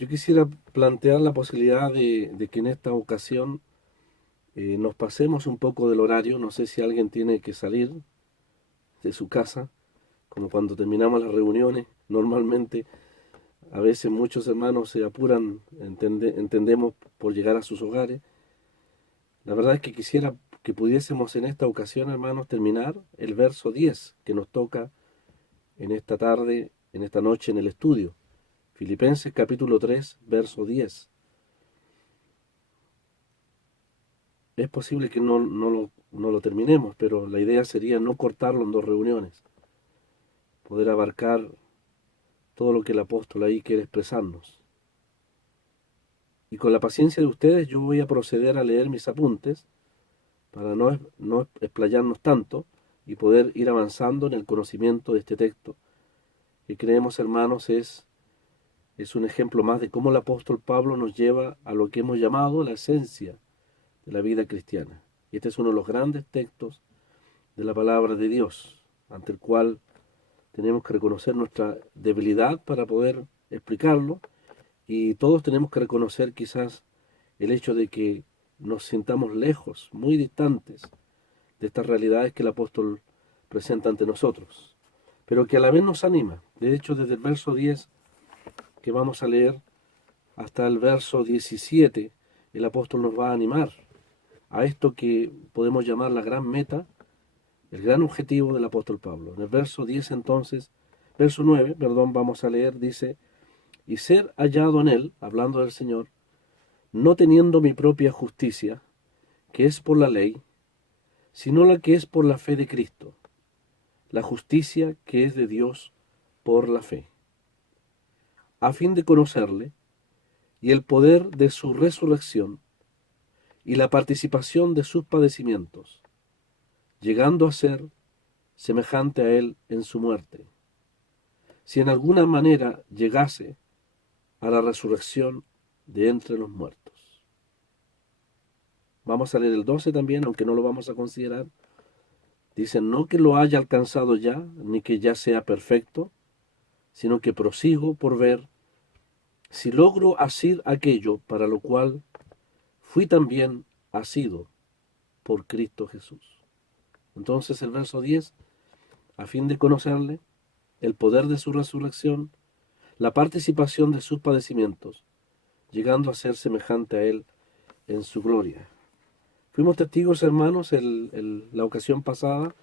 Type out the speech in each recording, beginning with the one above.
Yo quisiera plantear la posibilidad de que en esta ocasión nos pasemos un poco del horario. No sé si alguien tiene que salir de su casa, como cuando terminamos las reuniones. Normalmente, a veces muchos hermanos se apuran, entendemos, por llegar a sus hogares. La verdad es que quisiera que pudiésemos en esta ocasión, hermanos, terminar el verso 10 que nos toca en esta tarde, en esta noche en el estudio. Filipenses capítulo 3 verso 10. Es posible que no lo terminemos, pero la idea sería no cortarlo en dos reuniones, poder abarcar todo lo que el apóstol ahí quiere expresarnos. Y con la paciencia de ustedes yo voy a proceder a leer mis apuntes para no explayarnos tanto y poder ir avanzando en el conocimiento de este texto, que creemos, hermanos, es un ejemplo más de cómo el apóstol Pablo nos lleva a lo que hemos llamado la esencia de la vida cristiana. Y este es uno de los grandes textos de la palabra de Dios, ante el cual tenemos que reconocer nuestra debilidad para poder explicarlo, y todos tenemos que reconocer quizás el hecho de que nos sintamos lejos, muy distantes de estas realidades que el apóstol presenta ante nosotros, pero que a la vez nos anima. De hecho, desde el verso 10 que vamos a leer hasta el verso 17, el apóstol nos va a animar a esto que podemos llamar la gran meta, el gran objetivo del apóstol Pablo. En el verso 10 entonces, verso 9, perdón, vamos a leer, dice: y ser hallado en él, hablando del Señor, no teniendo mi propia justicia, que es por la ley, sino la que es por la fe de Cristo, la justicia que es de Dios por la fe, a fin de conocerle y el poder de su resurrección y la participación de sus padecimientos, llegando a ser semejante a él en su muerte, si en alguna manera llegase a la resurrección de entre los muertos. Vamos a leer el 12 también, aunque no lo vamos a considerar. Dice: no que lo haya alcanzado ya, ni que ya sea perfecto, sino que prosigo por ver si logro asir aquello para lo cual fui también asido por Cristo Jesús. Entonces el verso 10, a fin de conocerle, el poder de su resurrección, la participación de sus padecimientos, llegando a ser semejante a él en su gloria. Fuimos testigos, hermanos, la ocasión pasada,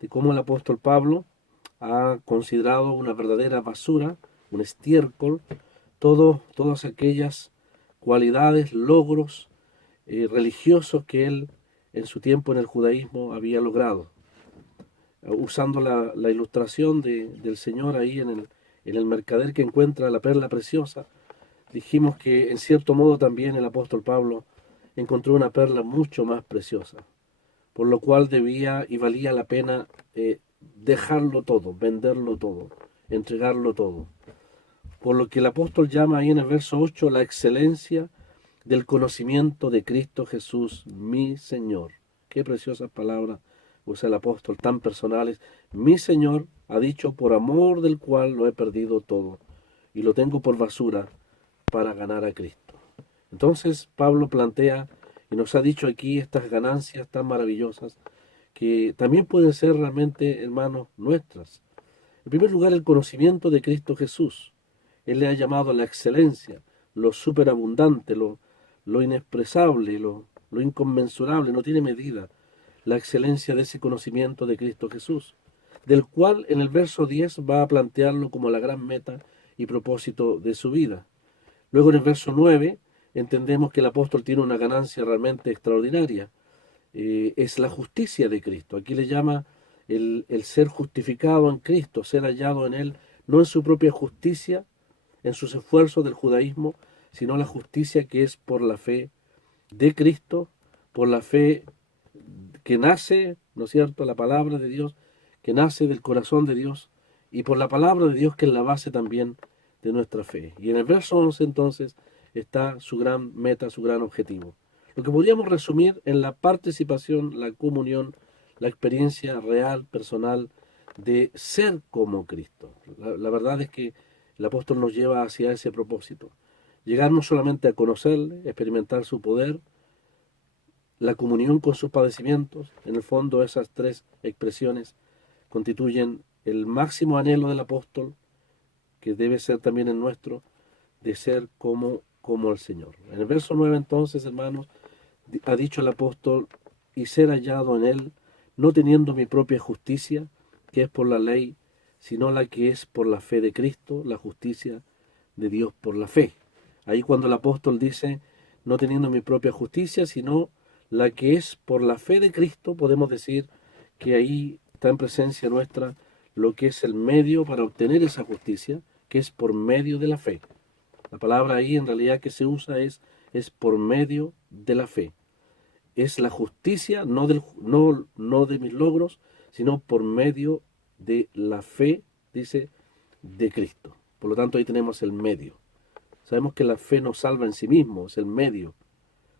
de cómo el apóstol Pablo ha considerado una verdadera basura, un estiércol, todas aquellas cualidades, logros religiosos que él en su tiempo en el judaísmo había logrado. Usando la ilustración del Señor ahí en el mercader que encuentra la perla preciosa, dijimos que en cierto modo también el apóstol Pablo encontró una perla mucho más preciosa, por lo cual debía y valía la pena dejarlo todo, venderlo todo, entregarlo todo. Por lo que el apóstol llama ahí en el verso 8 la excelencia del conocimiento de Cristo Jesús, mi Señor. Qué preciosas palabras usa el apóstol, tan personales. Mi Señor ha dicho: por amor del cual lo he perdido todo y lo tengo por basura para ganar a Cristo. Entonces Pablo plantea y nos ha dicho aquí estas ganancias tan maravillosas que también pueden ser realmente, hermanos, nuestras. En primer lugar, el conocimiento de Cristo Jesús. Él le ha llamado la excelencia, lo superabundante, lo inexpresable, lo inconmensurable, no tiene medida, la excelencia de ese conocimiento de Cristo Jesús, del cual en el verso 10 va a plantearlo como la gran meta y propósito de su vida. Luego en el verso 9 entendemos que el apóstol tiene una ganancia realmente extraordinaria. Es la justicia de Cristo. Aquí le llama el ser justificado en Cristo, ser hallado en Él, no en su propia justicia, en sus esfuerzos del judaísmo, sino la justicia que es por la fe de Cristo, por la fe que nace, ¿no es cierto?, la palabra de Dios, que nace del corazón de Dios, y por la palabra de Dios que es la base también de nuestra fe. Y en el verso 11 entonces está su gran meta, su gran objetivo. Lo que podríamos resumir en la participación, la comunión, la experiencia real, personal, de ser como Cristo. La verdad es que el apóstol nos lleva hacia ese propósito, llegar no solamente a conocerle, experimentar su poder, la comunión con sus padecimientos. En el fondo esas tres expresiones constituyen el máximo anhelo del apóstol, que debe ser también el nuestro, de ser como el Señor. En el verso 9 entonces, hermanos, ha dicho el apóstol, y ser hallado en él, no teniendo mi propia justicia, que es por la ley, sino la que es por la fe de Cristo, la justicia de Dios por la fe. Ahí cuando el apóstol dice, no teniendo mi propia justicia, sino la que es por la fe de Cristo, podemos decir que ahí está en presencia nuestra lo que es el medio para obtener esa justicia, que es por medio de la fe. La palabra ahí en realidad que se usa es por medio de la fe. Es la justicia, no de mis logros, sino por medio de la fe, dice, de Cristo. Por lo tanto, ahí tenemos el medio. Sabemos que la fe no salva en sí mismo, es el medio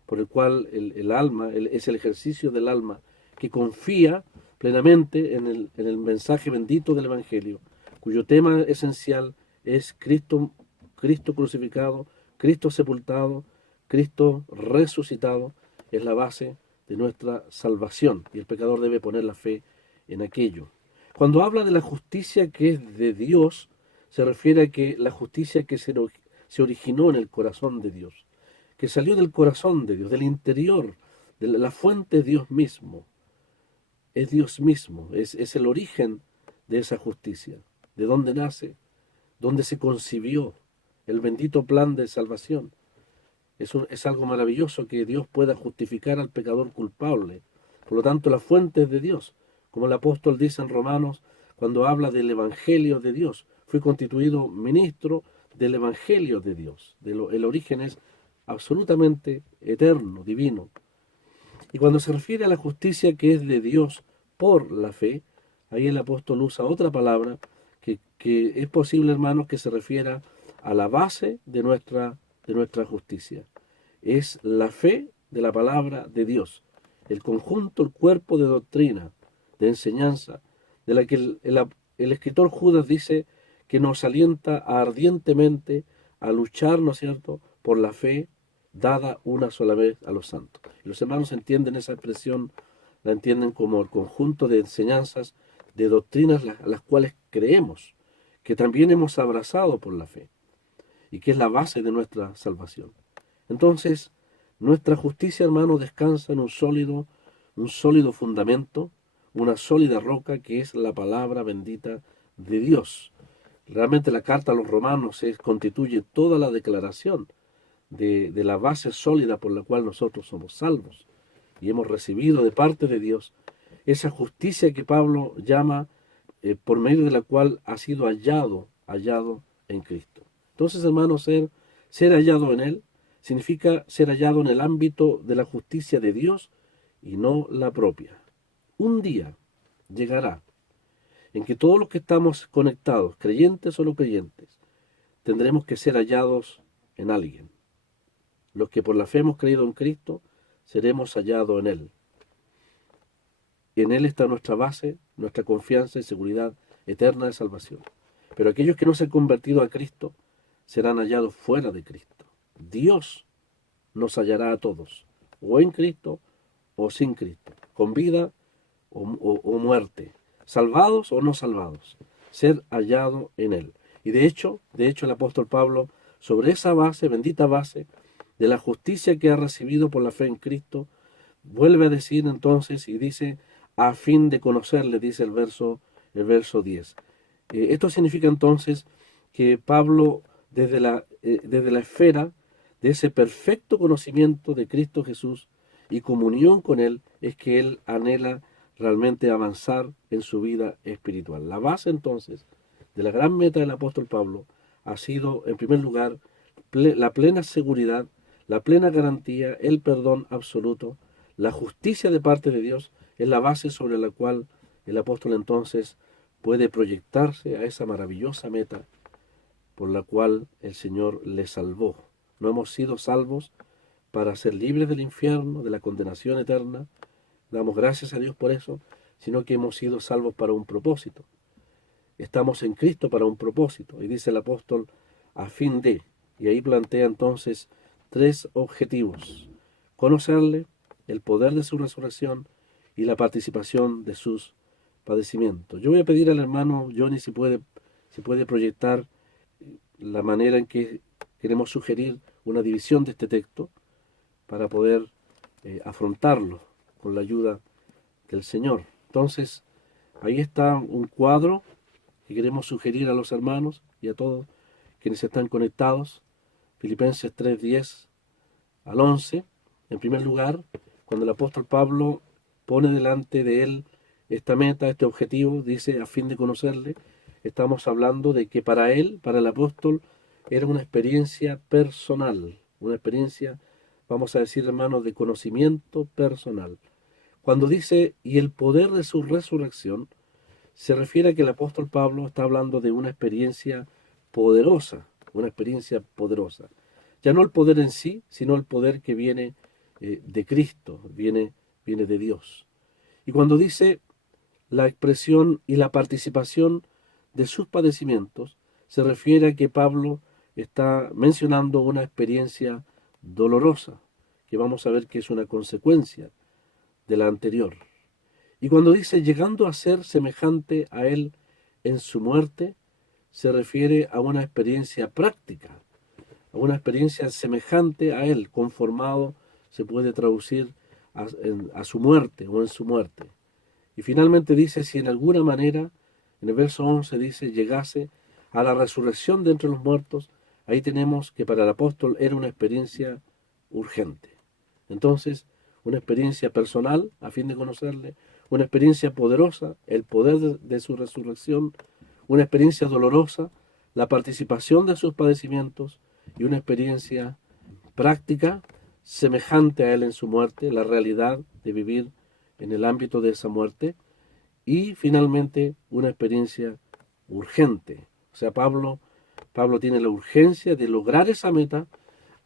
por el cual el alma, es el ejercicio del alma que confía plenamente en el mensaje bendito del Evangelio, cuyo tema esencial es Cristo crucificado, Cristo sepultado, Cristo resucitado, es la base de nuestra salvación y el pecador debe poner la fe en aquello. Cuando habla de la justicia que es de Dios, se refiere a que la justicia que se originó en el corazón de Dios, que salió del corazón de Dios, del interior, de la fuente de Dios mismo. Es Dios mismo, es el origen de esa justicia, de dónde nace, dónde se concibió el bendito plan de salvación. Es algo maravilloso que Dios pueda justificar al pecador culpable. Por lo tanto, la fuente es de Dios. Como el apóstol dice en Romanos, cuando habla del Evangelio de Dios, fui constituido ministro del Evangelio de Dios. El origen es absolutamente eterno, divino. Y cuando se refiere a la justicia que es de Dios por la fe, ahí el apóstol usa otra palabra que es posible, hermanos, que se refiera a la base de nuestra justicia. Es la fe de la palabra de Dios, el conjunto, el cuerpo de doctrina, de enseñanza, de la que el escritor Judas dice que nos alienta ardientemente a luchar, ¿no es cierto?, por la fe dada una sola vez a los santos. Y los hermanos entienden esa expresión, la entienden como el conjunto de enseñanzas, de doctrinas a las cuales creemos, que también hemos abrazado por la fe, y que es la base de nuestra salvación. Entonces, nuestra justicia, hermano, descansa en un sólido fundamento, una sólida roca que es la palabra bendita de Dios. Realmente la carta a los romanos constituye toda la declaración de la base sólida por la cual nosotros somos salvos y hemos recibido de parte de Dios esa justicia que Pablo llama por medio de la cual ha sido hallado en Cristo. Entonces, hermanos, ser hallado en Él significa ser hallado en el ámbito de la justicia de Dios y no la propia. Un día llegará en que todos los que estamos conectados, creyentes o no creyentes, tendremos que ser hallados en alguien. Los que por la fe hemos creído en Cristo, seremos hallados en Él. En Él está nuestra base, nuestra confianza y seguridad eterna de salvación. Pero aquellos que no se han convertido a Cristo serán hallados fuera de Cristo. Dios nos hallará a todos, o en Cristo o sin Cristo, con vida o muerte, salvados o no salvados, ser hallado en Él. Y de hecho el apóstol Pablo, sobre esa base, bendita base, de la justicia que ha recibido por la fe en Cristo, vuelve a decir entonces y dice, a fin de conocerle, dice el verso 10. Esto significa entonces que Pablo, desde la esfera de ese perfecto conocimiento de Cristo Jesús y comunión con Él, es que él anhela realmente avanzar en su vida espiritual. La base entonces de la gran meta del apóstol Pablo ha sido, en primer lugar, la plena seguridad, la plena garantía, el perdón absoluto, la justicia de parte de Dios es la base sobre la cual el apóstol entonces puede proyectarse a esa maravillosa meta por la cual el Señor le salvó. No hemos sido salvos para ser libres del infierno, de la condenación eterna, damos gracias a Dios por eso, sino que hemos sido salvos para un propósito. Estamos en Cristo para un propósito. Y dice el apóstol, a fin de, Y ahí plantea entonces tres objetivos: conocerle, el poder de su resurrección y la participación de sus padecimientos. Yo voy a pedir al hermano Johnny si puede proyectar la manera en que queremos sugerir una división de este texto para poder afrontarlo con la ayuda del Señor. Entonces, ahí está un cuadro que queremos sugerir a los hermanos y a todos quienes están conectados. Filipenses 3:10 al 11. En primer lugar, cuando el apóstol Pablo pone delante de él esta meta, este objetivo, dice, a fin de conocerle, estamos hablando de que para él, para el apóstol, era una experiencia personal, una experiencia, vamos a decir, hermanos, de conocimiento personal. Cuando dice, y el poder de su resurrección, se refiere a que el apóstol Pablo está hablando de una experiencia poderosa, una experiencia poderosa. Ya no el poder en sí, sino el poder que viene de Cristo, viene de Dios. Y cuando dice la expresión y la participación de sus padecimientos, se refiere a que Pablo está mencionando una experiencia dolorosa, que vamos a ver que es una consecuencia de la anterior. Y cuando dice llegando a ser semejante a él en su muerte, se refiere a una experiencia práctica, a una experiencia semejante a él, conformado, se puede traducir a su muerte o en su muerte. Y finalmente dice, si en alguna manera, en el verso 11 dice, llegase a la resurrección de entre los muertos, ahí tenemos que para el apóstol era una experiencia urgente. Entonces, una experiencia personal, a fin de conocerle, una experiencia poderosa, el poder de su resurrección, una experiencia dolorosa, la participación de sus padecimientos y una experiencia práctica semejante a él en su muerte, la realidad de vivir en el ámbito de esa muerte y finalmente una experiencia urgente. O sea, Pablo tiene la urgencia de lograr esa meta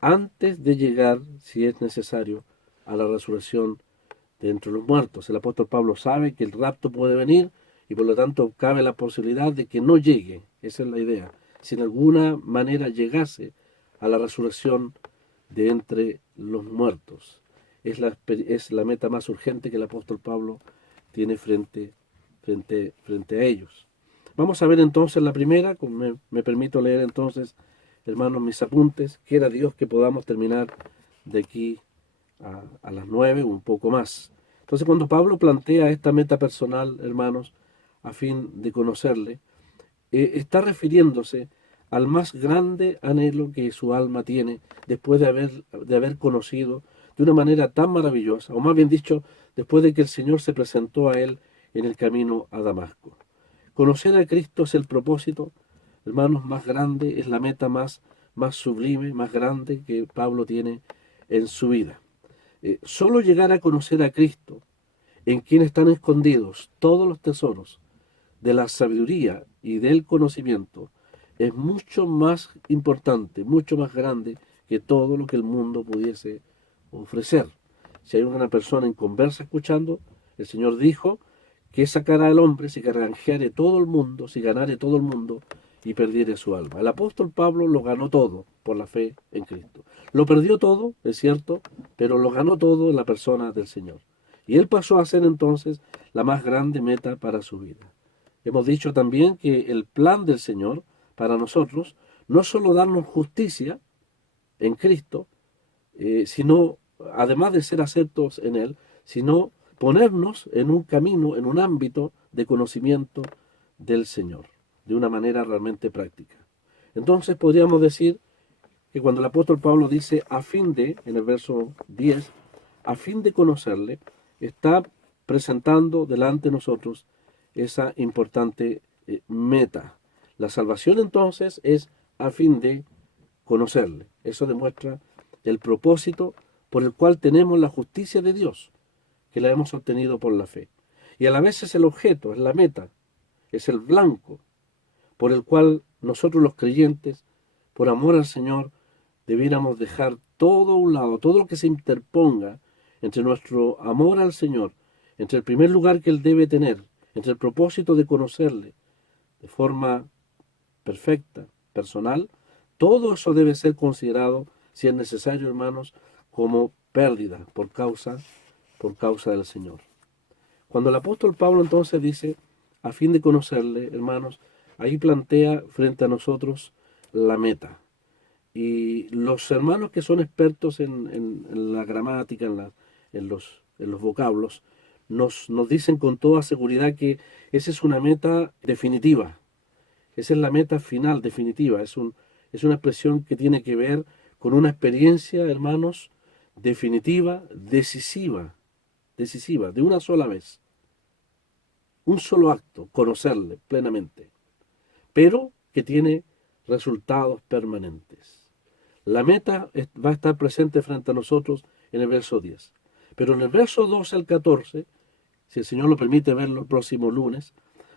antes de llegar, si es necesario, a la resurrección de entre los muertos. El apóstol Pablo sabe que el rapto puede venir y por lo tanto cabe la posibilidad de que no llegue. Esa es la idea. Si en alguna manera llegase a la resurrección de entre los muertos. Es la meta más urgente que el apóstol Pablo tiene frente a ellos. Vamos a ver entonces la primera, me permito leer entonces, hermanos, mis apuntes, quiera Dios que podamos terminar de aquí a las 9 un poco más. Entonces cuando Pablo plantea esta meta personal, hermanos, a fin de conocerle, está refiriéndose al más grande anhelo que su alma tiene después de haber conocido de una manera tan maravillosa, o más bien dicho, después de que el Señor se presentó a él en el camino a Damasco. Conocer a Cristo es el propósito, hermanos, más grande, es la meta más sublime, más grande que Pablo tiene en su vida. Solo llegar a conocer a Cristo, en quien están escondidos todos los tesoros de la sabiduría y del conocimiento, es mucho más importante, mucho más grande que todo lo que el mundo pudiese ofrecer. Si hay una persona en conversa escuchando, el Señor dijo que sacará al hombre si granjeare todo el mundo, si ganare todo el mundo y perdiere su alma. El apóstol Pablo lo ganó todo por la fe en Cristo. Lo perdió todo, es cierto, pero lo ganó todo en la persona del Señor. Y él pasó a ser entonces la más grande meta para su vida. Hemos dicho también que el plan del Señor para nosotros no es solo darnos justicia en Cristo, sino, además de ser aceptos en Él, sino ponernos en un camino, en un ámbito de conocimiento del Señor, de una manera realmente práctica. Entonces podríamos decir que cuando el apóstol Pablo dice a fin de, en el verso 10, a fin de conocerle, está presentando delante de nosotros esa importante meta. La salvación entonces es a fin de conocerle. Eso demuestra el propósito por el cual tenemos la justicia de Dios, que la hemos obtenido por la fe. Y a la vez es el objeto, es la meta, es el blanco por el cual nosotros los creyentes, por amor al Señor, debiéramos dejar todo a un lado, todo lo que se interponga entre nuestro amor al Señor, entre el primer lugar que Él debe tener, entre el propósito de conocerle de forma perfecta, personal, todo eso debe ser considerado, si es necesario, hermanos, como pérdida por causa del Señor. Cuando el apóstol Pablo entonces dice, a fin de conocerle, hermanos, ahí plantea frente a nosotros la meta. Y los hermanos que son expertos en la gramática, en los vocablos, nos dicen con toda seguridad que esa es una meta definitiva. Esa es la meta final, definitiva. Es una expresión que tiene que ver con una experiencia, hermanos, definitiva, decisiva, de una sola vez. Un solo acto, conocerle plenamente, pero que tiene resultados permanentes. La meta va a estar presente frente a nosotros en el verso 10. Pero en el verso 12 al 14, si el Señor lo permite verlo el próximo lunes,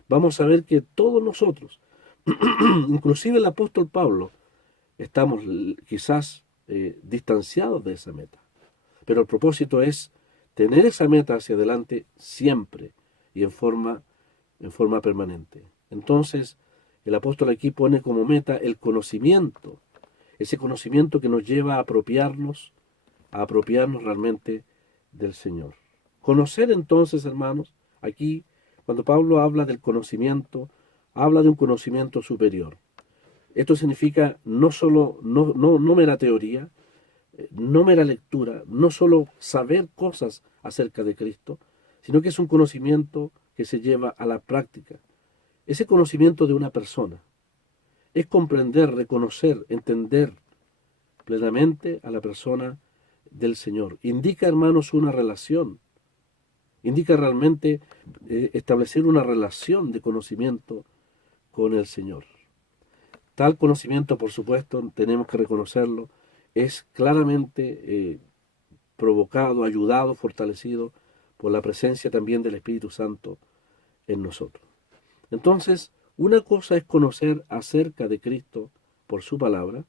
vamos a ver que todos nosotros, inclusive el apóstol Pablo, estamos quizás distanciados de esa meta. Pero el propósito es tener esa meta hacia adelante siempre y en forma permanente. Entonces, el apóstol aquí pone como meta el conocimiento, ese conocimiento que nos lleva a apropiarnos realmente del Señor. Conocer entonces, hermanos, aquí, cuando Pablo habla del conocimiento, habla de un conocimiento superior. Esto significa no mera teoría, no mera lectura, no solo saber cosas acerca de Cristo, sino que es un conocimiento que se lleva a la práctica. Ese conocimiento de una persona es comprender, reconocer, entender plenamente a la persona del Señor. Indica, hermanos, una relación. Indica realmente establecer una relación de conocimiento con el Señor. Tal conocimiento, por supuesto, tenemos que reconocerlo, es claramente provocado, ayudado, fortalecido por la presencia también del Espíritu Santo en nosotros. Entonces, una cosa es conocer acerca de Cristo por su palabra,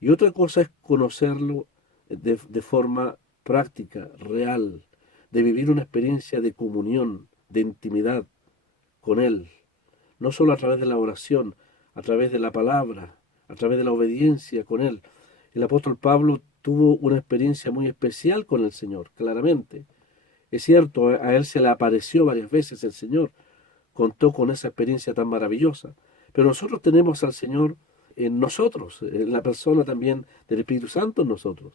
y otra cosa es conocerlo de forma práctica, real, de vivir una experiencia de comunión, de intimidad con Él, no solo a través de la oración, a través de la palabra, a través de la obediencia con Él. El apóstol Pablo tuvo una experiencia muy especial con el Señor, claramente. Es cierto, a él se le apareció varias veces el Señor, contó con esa experiencia tan maravillosa, pero nosotros tenemos al Señor en nosotros, en la persona también del Espíritu Santo en nosotros.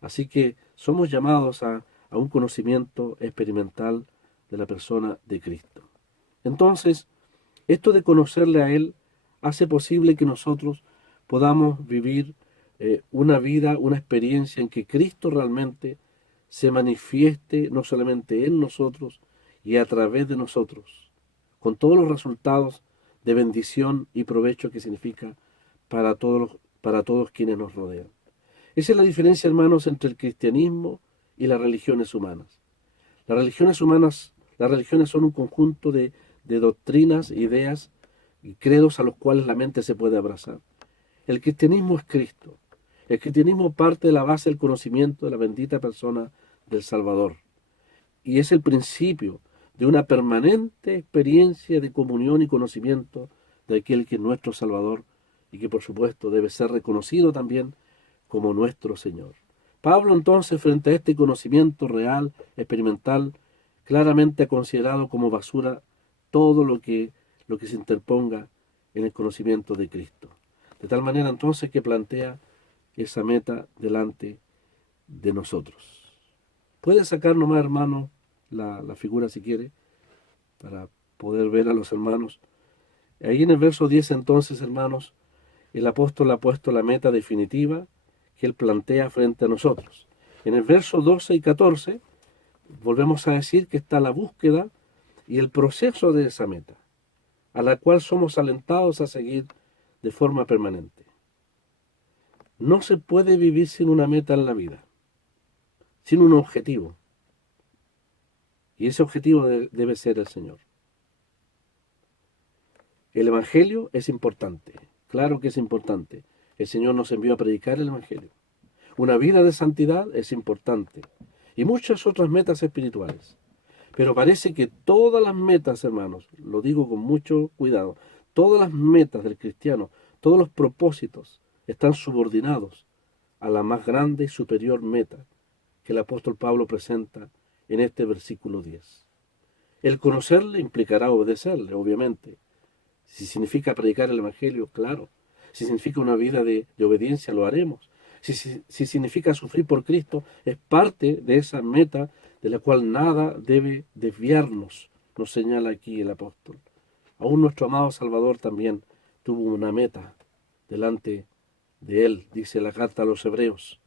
Así que somos llamados a un conocimiento experimental de la persona de Cristo. Entonces, esto de conocerle a Él hace posible que nosotros podamos vivir una vida, una experiencia en que Cristo realmente se manifieste no solamente en nosotros y a través de nosotros, con todos los resultados de bendición y provecho que significa para todos quienes nos rodean. Esa es la diferencia, hermanos, entre el cristianismo y las religiones humanas. Las religiones son un conjunto de doctrinas, ideas y credos a los cuales la mente se puede abrazar. El cristianismo es Cristo. El cristianismo parte de la base del conocimiento de la bendita persona del Salvador. Y es el principio de una permanente experiencia de comunión y conocimiento de aquel que es nuestro Salvador y que por supuesto debe ser reconocido también como nuestro Señor. Pablo entonces, frente a este conocimiento real, experimental, claramente ha considerado como basura todo lo que se interponga en el conocimiento de Cristo. De tal manera entonces que plantea esa meta delante de nosotros. Puede sacar nomás, hermano, la figura si quiere, para poder ver a los hermanos. Ahí en el verso 10 entonces, hermanos, el apóstol ha puesto la meta definitiva que él plantea frente a nosotros. En el verso 12 y 14 volvemos a decir que está la búsqueda y el proceso de esa meta, a la cual somos alentados a seguir de forma permanente. No se puede vivir sin una meta en la vida, sin un objetivo. Y ese objetivo debe ser el Señor. El Evangelio es importante, claro que es importante. El Señor nos envió a predicar el Evangelio. Una vida de santidad es importante. Y muchas otras metas espirituales. Pero parece que todas las metas, hermanos, lo digo con mucho cuidado, todas las metas del cristiano, todos los propósitos están subordinados a la más grande y superior meta que el apóstol Pablo presenta en este versículo 10. El conocerle implicará obedecerle, obviamente. Si significa predicar el Evangelio, claro. Si significa una vida de obediencia, lo haremos. Si significa sufrir por Cristo, es parte de esa meta de la cual nada debe desviarnos, nos señala aquí el apóstol. Aún nuestro amado Salvador también tuvo una meta delante de él, dice la carta a los Hebreos,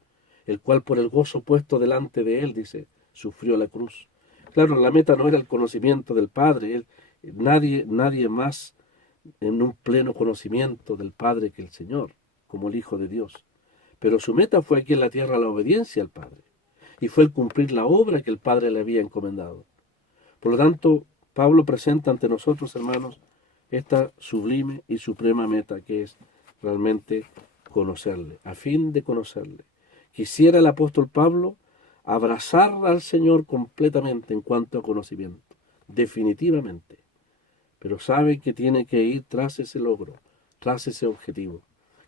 el cual por el gozo puesto delante de él, dice, sufrió la cruz. Claro, la meta no era el conocimiento del Padre, nadie más en un pleno conocimiento del Padre que el Señor, como el Hijo de Dios. Pero su meta fue aquí en la tierra la obediencia al Padre, y fue el cumplir la obra que el Padre le había encomendado. Por lo tanto, Pablo presenta ante nosotros, hermanos, esta sublime y suprema meta que es realmente conocerle, a fin de conocerle. Quisiera el apóstol Pablo abrazar al Señor completamente en cuanto a conocimiento, definitivamente, pero sabe que tiene que ir tras ese logro, tras ese objetivo.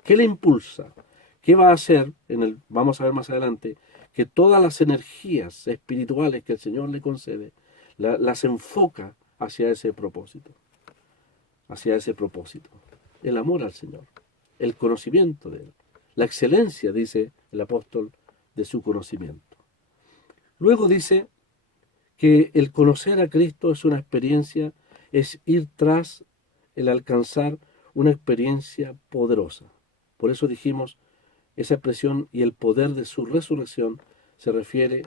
¿Qué le impulsa? ¿Qué va a hacer? Vamos a ver más adelante, que todas las energías espirituales que el Señor le concede, las enfoca hacia ese propósito, el amor al Señor, el conocimiento de Él, la excelencia, dice el apóstol, de su conocimiento. Luego dice que el conocer a Cristo es una experiencia, es ir tras el alcanzar una experiencia poderosa. Por eso dijimos, esa expresión y el poder de su resurrección se refiere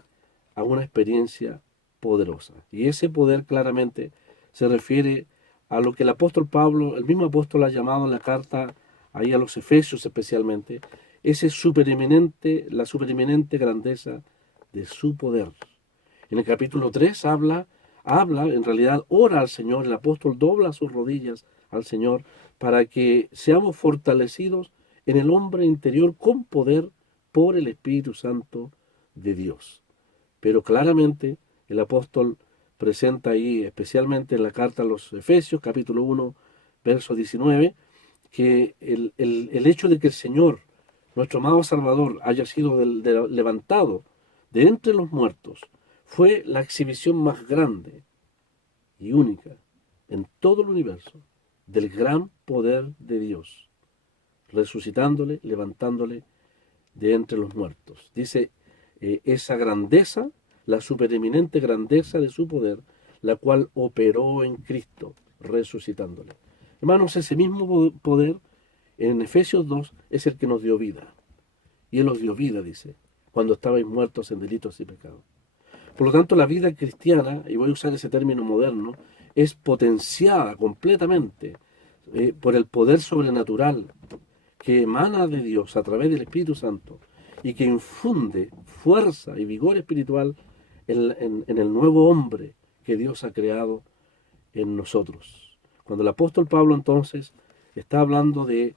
a una experiencia poderosa. Y ese poder claramente se refiere a lo que el apóstol Pablo, el mismo apóstol ha llamado en la carta ahí a los Efesios especialmente, ese la supereminente grandeza de su poder. En el capítulo 3 habla, en realidad ora al Señor, el apóstol dobla sus rodillas al Señor para que seamos fortalecidos en el hombre interior con poder por el Espíritu Santo de Dios. Pero claramente el apóstol presenta ahí, especialmente en la carta a los Efesios, capítulo 1, verso 19, que el hecho de que el Señor, nuestro amado Salvador, haya sido levantado de entre los muertos, fue la exhibición más grande y única en todo el universo del gran poder de Dios, resucitándole, levantándole de entre los muertos. Dice, esa grandeza, la supereminente grandeza de su poder, la cual operó en Cristo, resucitándole. Hermanos, ese mismo poder en Efesios 2 es el que nos dio vida. Y Él os dio vida, dice, cuando estabais muertos en delitos y pecados. Por lo tanto, la vida cristiana, y voy a usar ese término moderno, es potenciada completamente por el poder sobrenatural que emana de Dios a través del Espíritu Santo y que infunde fuerza y vigor espiritual en el nuevo hombre que Dios ha creado en nosotros. Cuando el apóstol Pablo entonces está hablando de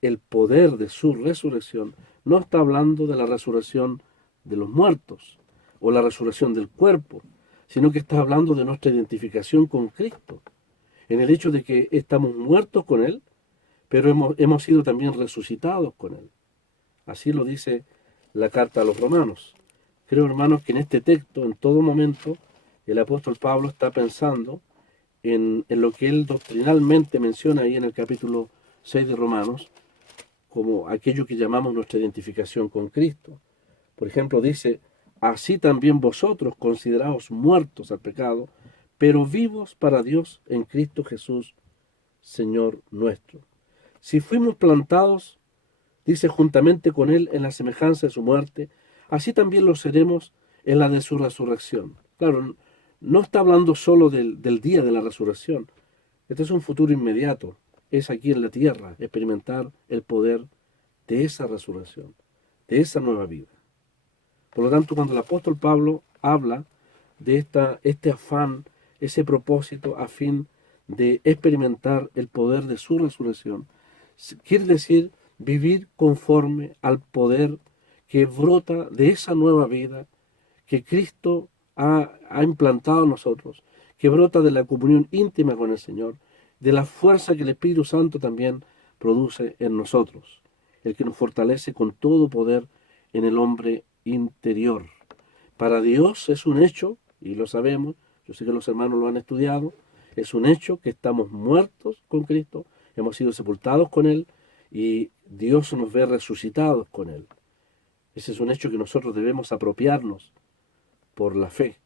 el poder de su resurrección, no está hablando de la resurrección de los muertos o la resurrección del cuerpo, sino que está hablando de nuestra identificación con Cristo, en el hecho de que estamos muertos con Él, pero hemos sido también resucitados con Él. Así lo dice la carta a los Romanos. Creo, hermanos, que en este texto, en todo momento, el apóstol Pablo está pensando en lo que él doctrinalmente menciona ahí en el capítulo 6 de Romanos, como aquello que llamamos nuestra identificación con Cristo. Por ejemplo, dice, así también vosotros consideraos muertos al pecado, pero vivos para Dios en Cristo Jesús, Señor nuestro. Si fuimos plantados, dice, juntamente con Él en la semejanza de su muerte, así también lo seremos en la de su resurrección. Claro, no está hablando solo del día de la resurrección. Este es un futuro inmediato. Es aquí en la tierra experimentar el poder de esa resurrección, de esa nueva vida. Por lo tanto, cuando el apóstol Pablo habla de este afán, ese propósito a fin de experimentar el poder de su resurrección, quiere decir vivir conforme al poder que brota de esa nueva vida que Cristo ha implantado en nosotros, que brota de la comunión íntima con el Señor, de la fuerza que el Espíritu Santo también produce en nosotros. el que nos fortalece con todo poder en el hombre interior. Para Dios es un hecho, y lo sabemos, yo sé que los hermanos lo han estudiado, es un hecho que estamos muertos con Cristo, hemos sido sepultados con Él, y Dios nos ve resucitados con Él. Ese es un hecho que nosotros debemos apropiarnos por la fe.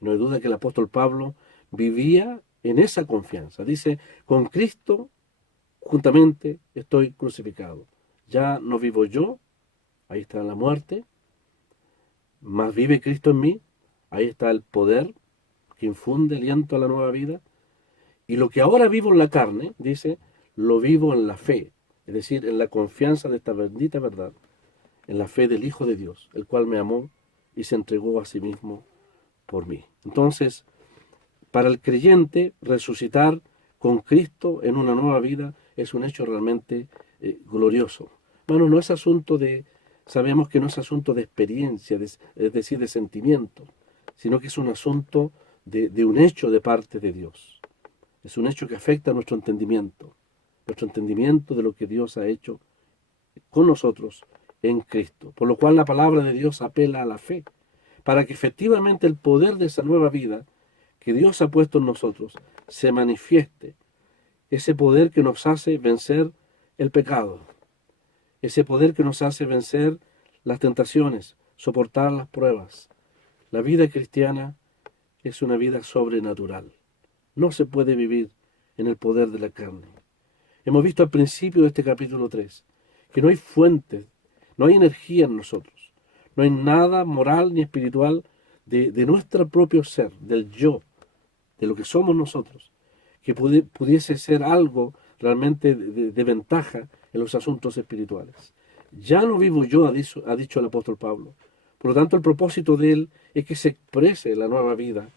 No hay duda que el apóstol Pablo vivía en esa confianza. Dice, con Cristo juntamente estoy crucificado. Ya no vivo yo, ahí está la muerte, más vive Cristo en mí, ahí está el poder que infunde aliento a la nueva vida. Y lo que ahora vivo en la carne, dice, lo vivo en la fe, es decir, en la confianza de esta bendita verdad, en la fe del Hijo de Dios, el cual me amó y se entregó a sí mismo por mí. Entonces, para el creyente, resucitar con Cristo en una nueva vida es un hecho realmente glorioso. Bueno, no es asunto de, sabemos que no es asunto de experiencia, es decir, de sentimiento, sino que es un asunto de un hecho de parte de Dios. Es un hecho que afecta a nuestro entendimiento de lo que Dios ha hecho con nosotros en Cristo. Por lo cual la palabra de Dios apela a la fe, para que efectivamente el poder de esa nueva vida que Dios ha puesto en nosotros se manifieste. Ese poder que nos hace vencer el pecado, ese poder que nos hace vencer las tentaciones, soportar las pruebas. La vida cristiana es una vida sobrenatural. No se puede vivir en el poder de la carne. Hemos visto al principio de este capítulo 3 que no hay fuentes, no hay energía en nosotros, no hay nada moral ni espiritual de nuestro propio ser, del yo, de lo que somos nosotros, que pudiese ser algo realmente de ventaja en los asuntos espirituales. Ya no vivo yo, ha dicho el apóstol Pablo. Por lo tanto, el propósito de él es que se exprese la nueva vida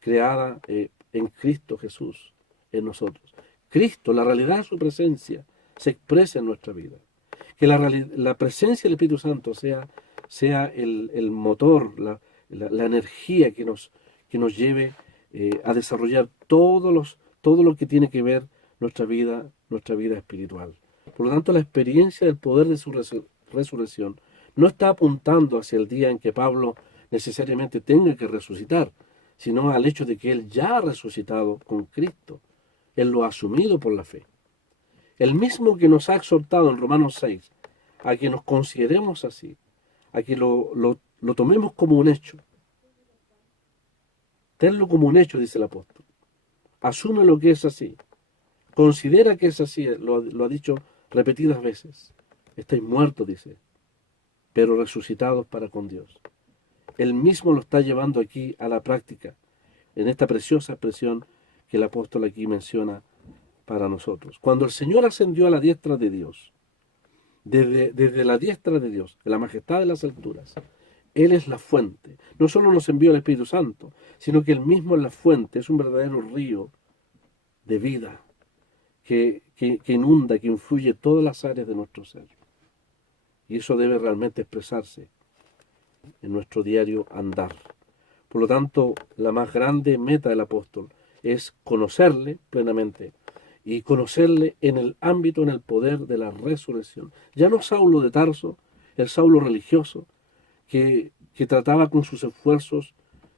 creada en Cristo Jesús, en nosotros. Cristo, la realidad de su presencia, se expresa en nuestra vida. Que la presencia del Espíritu Santo sea el motor, la energía que nos lleve a desarrollar todo lo que tiene que ver nuestra vida espiritual. Por lo tanto, la experiencia del poder de su resurrección no está apuntando hacia el día en que Pablo necesariamente tenga que resucitar, sino al hecho de que él ya ha resucitado con Cristo. Él lo ha asumido por la fe. El mismo que nos ha exhortado en Romanos 6 a que nos consideremos así, a que lo tomemos como un hecho. Tenlo como un hecho, dice el apóstol. Asume lo que es así. Considera que es así, lo ha dicho repetidas veces. Estáis muertos, dice, pero resucitados para con Dios. Él mismo lo está llevando aquí a la práctica, en esta preciosa expresión que el apóstol aquí menciona para nosotros. Cuando el Señor ascendió a la diestra de Dios, desde la diestra de Dios, de la majestad de las alturas, Él es la fuente. No solo nos envió el Espíritu Santo, sino que Él mismo es la fuente, es un verdadero río de vida que inunda, que influye todas las áreas de nuestro ser. Y eso debe realmente expresarse en nuestro diario andar. Por lo tanto, la más grande meta del apóstol es conocerle plenamente y conocerle en el ámbito, en el poder de la resurrección. Ya no Saulo de Tarso, el Saulo religioso, que trataba con sus esfuerzos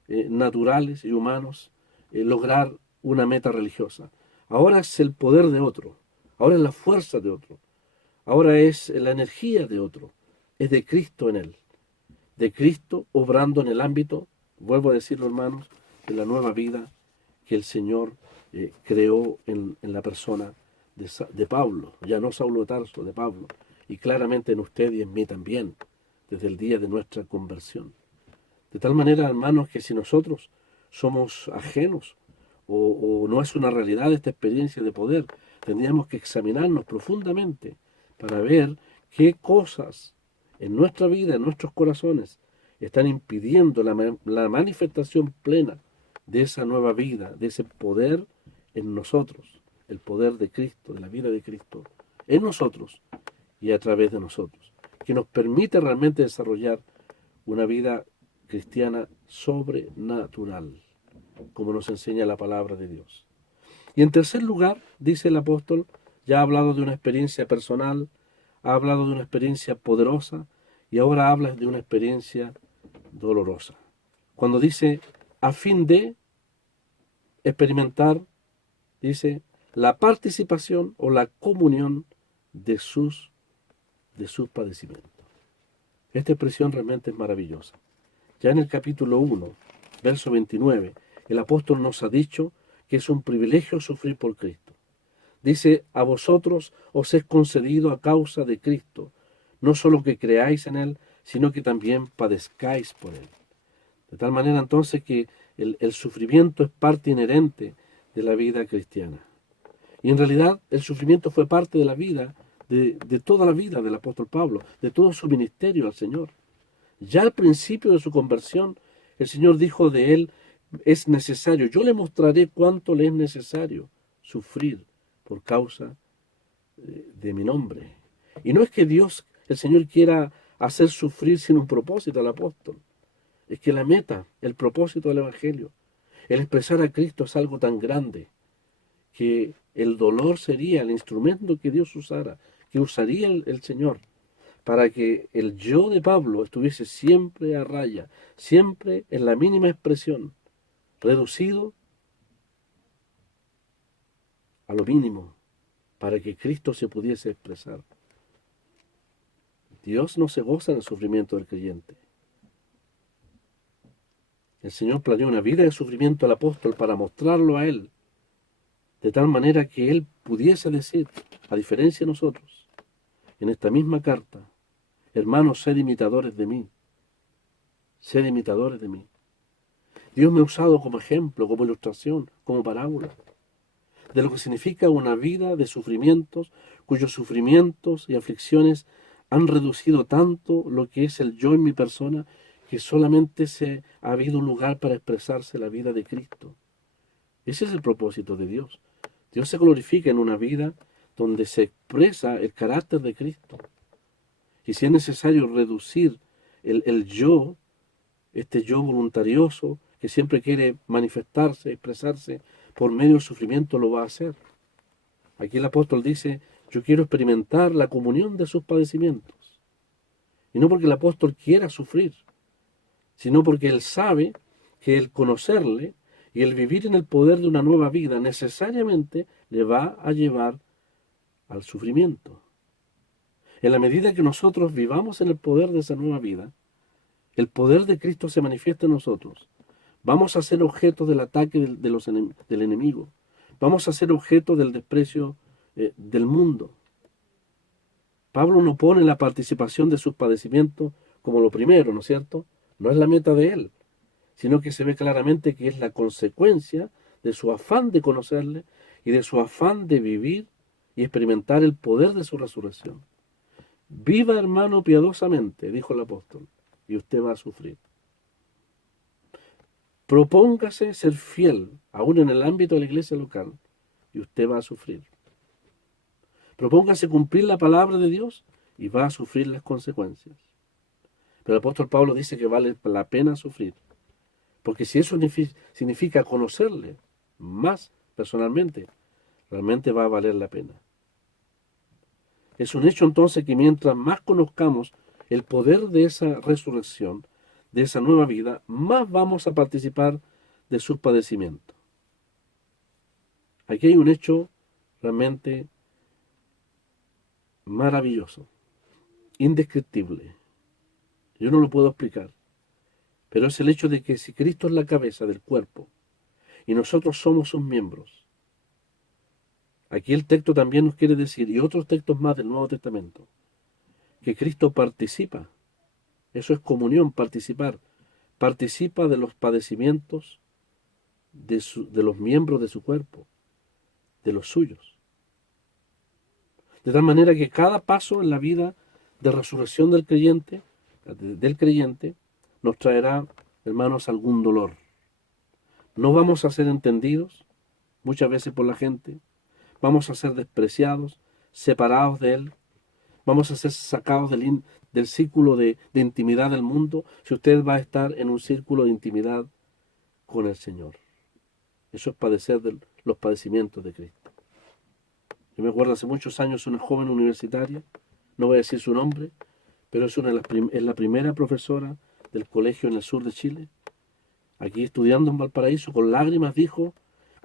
naturales y humanos lograr una meta religiosa. Ahora es el poder de otro, ahora es la fuerza de otro, ahora es la energía de otro, es de Cristo en él, de Cristo obrando en el ámbito, vuelvo a decirlo hermanos, de la nueva vida que el Señor creó en la persona de Pablo, ya no Saulo de Tarso, de Pablo, y claramente en usted y en mí también, desde el día de nuestra conversión. De tal manera, hermanos, que si nosotros somos ajenos o no es una realidad esta experiencia de poder, tendríamos que examinarnos profundamente para ver qué cosas en nuestra vida, en nuestros corazones, están impidiendo la manifestación plena de esa nueva vida, de ese poder en nosotros, el poder de Cristo, de la vida de Cristo, en nosotros y a través de nosotros, que nos permite realmente desarrollar una vida cristiana sobrenatural, como nos enseña la palabra de Dios. Y en tercer lugar, dice el apóstol, ya ha hablado de una experiencia personal, ha hablado de una experiencia poderosa y ahora habla de una experiencia dolorosa. Cuando dice a fin de experimentar, dice la participación o la comunión de sus padecimientos. Esta expresión realmente es maravillosa. Ya en el capítulo 1, verso 29, el apóstol nos ha dicho que es un privilegio sufrir por Cristo. Dice, a vosotros os es concedido a causa de Cristo, no solo que creáis en Él, sino que también padezcáis por Él. De tal manera entonces que el sufrimiento es parte inherente de la vida cristiana. Y en realidad el sufrimiento fue parte de la vida, de toda la vida del apóstol Pablo, de todo su ministerio al Señor. Ya al principio de su conversión, el Señor dijo de él, es necesario, yo le mostraré cuánto le es necesario sufrir por causa de mi nombre. Y no es que Dios, el Señor, quiera hacer sufrir sin un propósito al apóstol. Es que la meta, el propósito del Evangelio, el expresar a Cristo es algo tan grande que el dolor sería el instrumento que Dios usara, que usaría el Señor, para que el yo de Pablo estuviese siempre a raya, siempre en la mínima expresión, reducido a lo mínimo, para que Cristo se pudiese expresar. Dios no se goza en el sufrimiento del creyente. El Señor planeó una vida de sufrimiento al apóstol para mostrarlo a él, de tal manera que él pudiese decir, a diferencia de nosotros, en esta misma carta, hermanos, sed imitadores de mí, sed imitadores de mí. Dios me ha usado como ejemplo, como ilustración, como parábola, de lo que significa una vida de sufrimientos, cuyos sufrimientos y aflicciones han reducido tanto lo que es el yo en mi persona, que solamente se ha habido un lugar para expresarse la vida de Cristo. Ese es el propósito de Dios. Dios se glorifica en una vida donde se expresa el carácter de Cristo. Y si es necesario reducir el yo, este yo voluntarioso, que siempre quiere manifestarse, expresarse por medio del sufrimiento, lo va a hacer. Aquí el apóstol dice, yo quiero experimentar la comunión de sus padecimientos. Y no porque el apóstol quiera sufrir, sino porque él sabe que el conocerle y el vivir en el poder de una nueva vida necesariamente le va a llevar al sufrimiento. En la medida que nosotros vivamos en el poder de esa nueva vida, el poder de Cristo se manifiesta en nosotros. Vamos a ser objeto del ataque del enemigo. Vamos a ser objeto del desprecio del mundo. Pablo no pone la participación de sus padecimientos como lo primero, ¿no es cierto? No es la meta de él, sino que se ve claramente que es la consecuencia de su afán de conocerle y de su afán de vivir y experimentar el poder de su resurrección. Viva, hermano, piadosamente, dijo el apóstol, y usted va a sufrir. Propóngase ser fiel, aún en el ámbito de la iglesia local, y usted va a sufrir. Propóngase cumplir la palabra de Dios y va a sufrir las consecuencias. Pero el apóstol Pablo dice que vale la pena sufrir, porque si eso significa conocerle más personalmente, realmente va a valer la pena. Es un hecho entonces que mientras más conozcamos el poder de esa resurrección, de esa nueva vida, más vamos a participar de sus padecimientos. Aquí hay un hecho realmente maravilloso, indescriptible. Yo no lo puedo explicar, pero es el hecho de que si Cristo es la cabeza del cuerpo y nosotros somos sus miembros, aquí el texto también nos quiere decir, y otros textos más del Nuevo Testamento, que Cristo participa. Eso es comunión, participar. Participa de los padecimientos de los miembros de su cuerpo, de los suyos. De tal manera que cada paso en la vida de resurrección del creyente, nos traerá, hermanos, algún dolor. No vamos a ser entendidos muchas veces por la gente, vamos a ser despreciados, separados de Él, vamos a ser sacados del círculo de intimidad del mundo, si usted va a estar en un círculo de intimidad con el Señor. Eso es padecer de los padecimientos de Cristo. Yo me acuerdo hace muchos años una joven universitaria, no voy a decir su nombre, pero es es la primera profesora del colegio en el sur de Chile. Aquí estudiando en Valparaíso, con lágrimas dijo,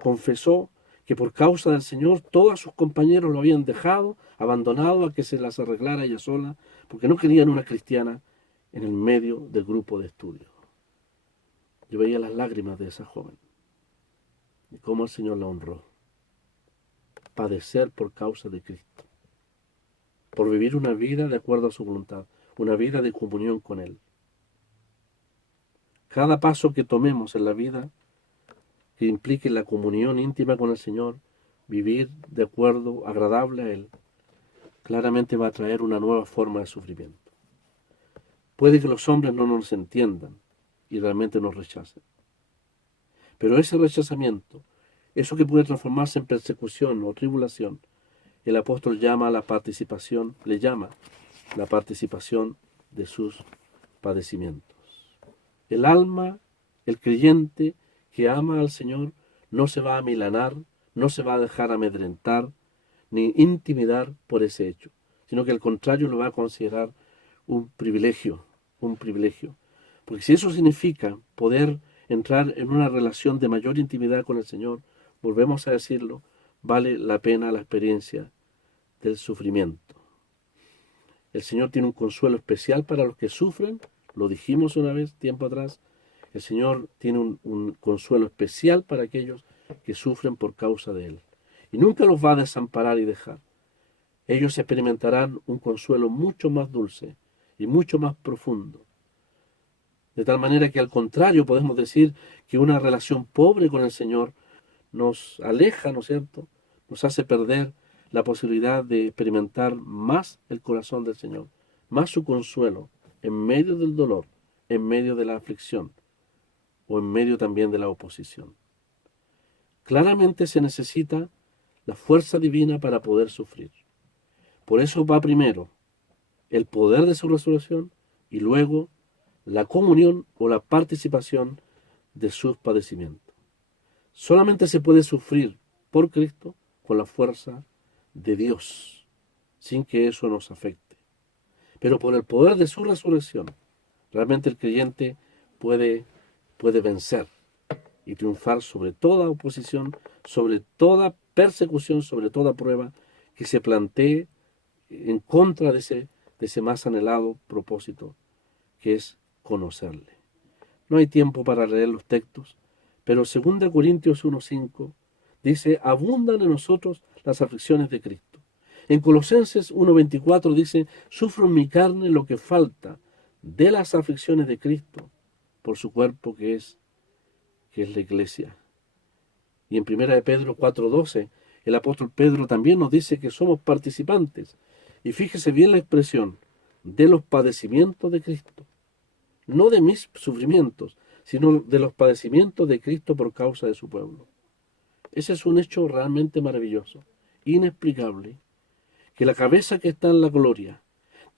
confesó que por causa del Señor todos sus compañeros lo habían dejado, abandonado a que se las arreglara ella sola, porque no querían una cristiana en el medio del grupo de estudio. Yo veía las lágrimas de esa joven y cómo el Señor la honró. Padecer por causa de Cristo, por vivir una vida de acuerdo a su voluntad, una vida de comunión con Él. Cada paso que tomemos en la vida que implique la comunión íntima con el Señor, vivir de acuerdo, agradable a Él, claramente va a traer una nueva forma de sufrimiento. Puede que los hombres no nos entiendan y realmente nos rechacen. Pero ese rechazamiento, eso que puede transformarse en persecución o tribulación, el apóstol llama a la participación, le llama la participación de sus padecimientos. El alma, el creyente que ama al Señor, no se va a amilanar, no se va a dejar amedrentar, ni intimidar por ese hecho, sino que al contrario lo va a considerar un privilegio, un privilegio. Porque si eso significa poder entrar en una relación de mayor intimidad con el Señor, volvemos a decirlo, vale la pena la experiencia del sufrimiento. El Señor tiene un consuelo especial para los que sufren, lo dijimos una vez, tiempo atrás. El Señor tiene un consuelo especial para aquellos que sufren por causa de Él. Y nunca los va a desamparar y dejar. Ellos experimentarán un consuelo mucho más dulce y mucho más profundo. De tal manera que al contrario podemos decir que una relación pobre con el Señor nos aleja, ¿no es cierto? Nos hace perder la posibilidad de experimentar más el corazón del Señor, más su consuelo en medio del dolor, en medio de la aflicción o en medio también de la oposición. Claramente se necesita la fuerza divina para poder sufrir. Por eso va primero el poder de su resurrección y luego la comunión o la participación de sus padecimientos. Solamente se puede sufrir por Cristo con la fuerza de Dios, sin que eso nos afecte. Pero por el poder de su resurrección, realmente el creyente puede vencer y triunfar sobre toda oposición, sobre toda persecución, sobre toda prueba que se plantee en contra de ese más anhelado propósito, que es conocerle. No hay tiempo para leer los textos, pero 2 Corintios 1:5 dice, abundan en nosotros las aflicciones de Cristo. En Colosenses 1:24 dice, sufro en mi carne lo que falta de las aflicciones de Cristo por su cuerpo que es la iglesia. Y en 1 Pedro 4:12, el apóstol Pedro también nos dice que somos participantes. Y fíjese bien la expresión, de los padecimientos de Cristo. No de mis sufrimientos, sino de los padecimientos de Cristo por causa de su pueblo. Ese es un hecho realmente maravilloso, inexplicable, que la cabeza que está en la gloria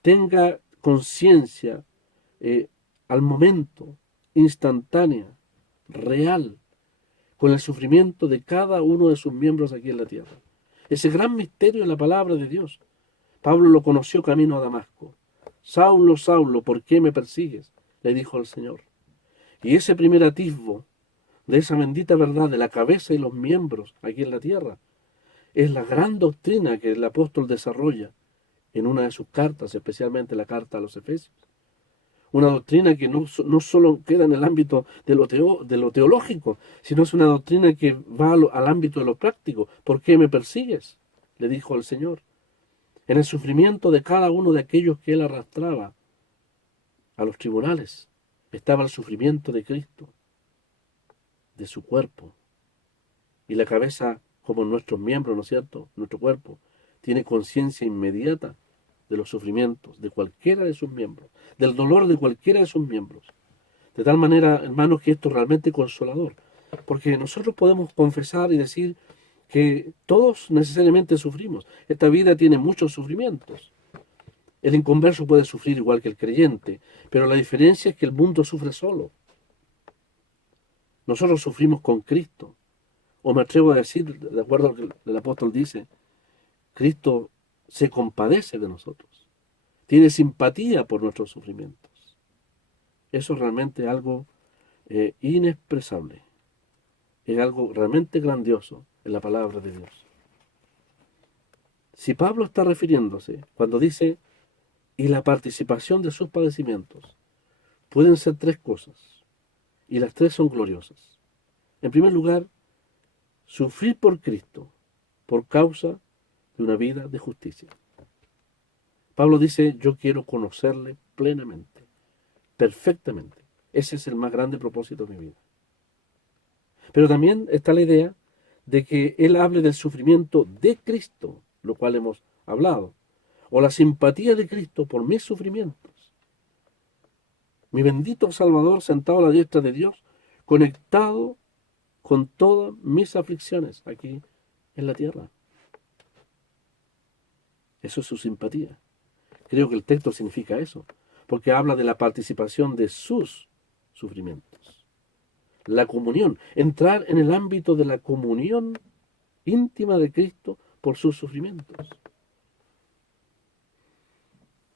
tenga conciencia al momento, instantánea, real, con el sufrimiento de cada uno de sus miembros aquí en la tierra. Ese gran misterio de la palabra de Dios. Pablo lo conoció camino a Damasco. Saulo, Saulo, ¿por qué me persigues?, le dijo al Señor. Y ese primer atisbo de esa bendita verdad de la cabeza y los miembros aquí en la tierra es la gran doctrina que el apóstol desarrolla en una de sus cartas, especialmente la carta a los Efesios. Una doctrina que no solo queda en el ámbito de lo teológico, sino es una doctrina que va al ámbito de lo práctico. ¿Por qué me persigues?, le dijo al Señor. En el sufrimiento de cada uno de aquellos que él arrastraba a los tribunales estaba el sufrimiento de Cristo, de su cuerpo. Y la cabeza, como nuestros miembros, ¿no es cierto?, nuestro cuerpo, tiene conciencia inmediata de los sufrimientos de cualquiera de sus miembros, del dolor de cualquiera de sus miembros. De tal manera, hermanos, que esto es realmente consolador, porque nosotros podemos confesar y decir que todos necesariamente sufrimos. Esta vida tiene muchos sufrimientos. El inconverso puede sufrir igual que el creyente, pero la diferencia es que el mundo sufre solo. Nosotros sufrimos con Cristo. O me atrevo a decir, de acuerdo a lo que el apóstol dice, Cristo se compadece de nosotros. tiene simpatía por nuestros sufrimientos. Eso es realmente algo inexpresable. Es algo realmente grandioso en la palabra de Dios. Si Pablo está refiriéndose, cuando dice, y la participación de sus padecimientos, pueden ser tres cosas, y las tres son gloriosas. En primer lugar, sufrir por Cristo, por causa de una vida de justicia. Pablo dice, yo quiero conocerle plenamente, perfectamente. Ese es el más grande propósito de mi vida. Pero también está la idea de que él hable del sufrimiento de Cristo, lo cual hemos hablado, o la simpatía de Cristo por mis sufrimientos. Mi bendito Salvador sentado a la diestra de Dios, conectado con todas mis aflicciones aquí en la tierra. Eso es su simpatía. Creo que el texto significa eso, porque habla de la participación de sus sufrimientos. La comunión, entrar en el ámbito de la comunión íntima de Cristo por sus sufrimientos.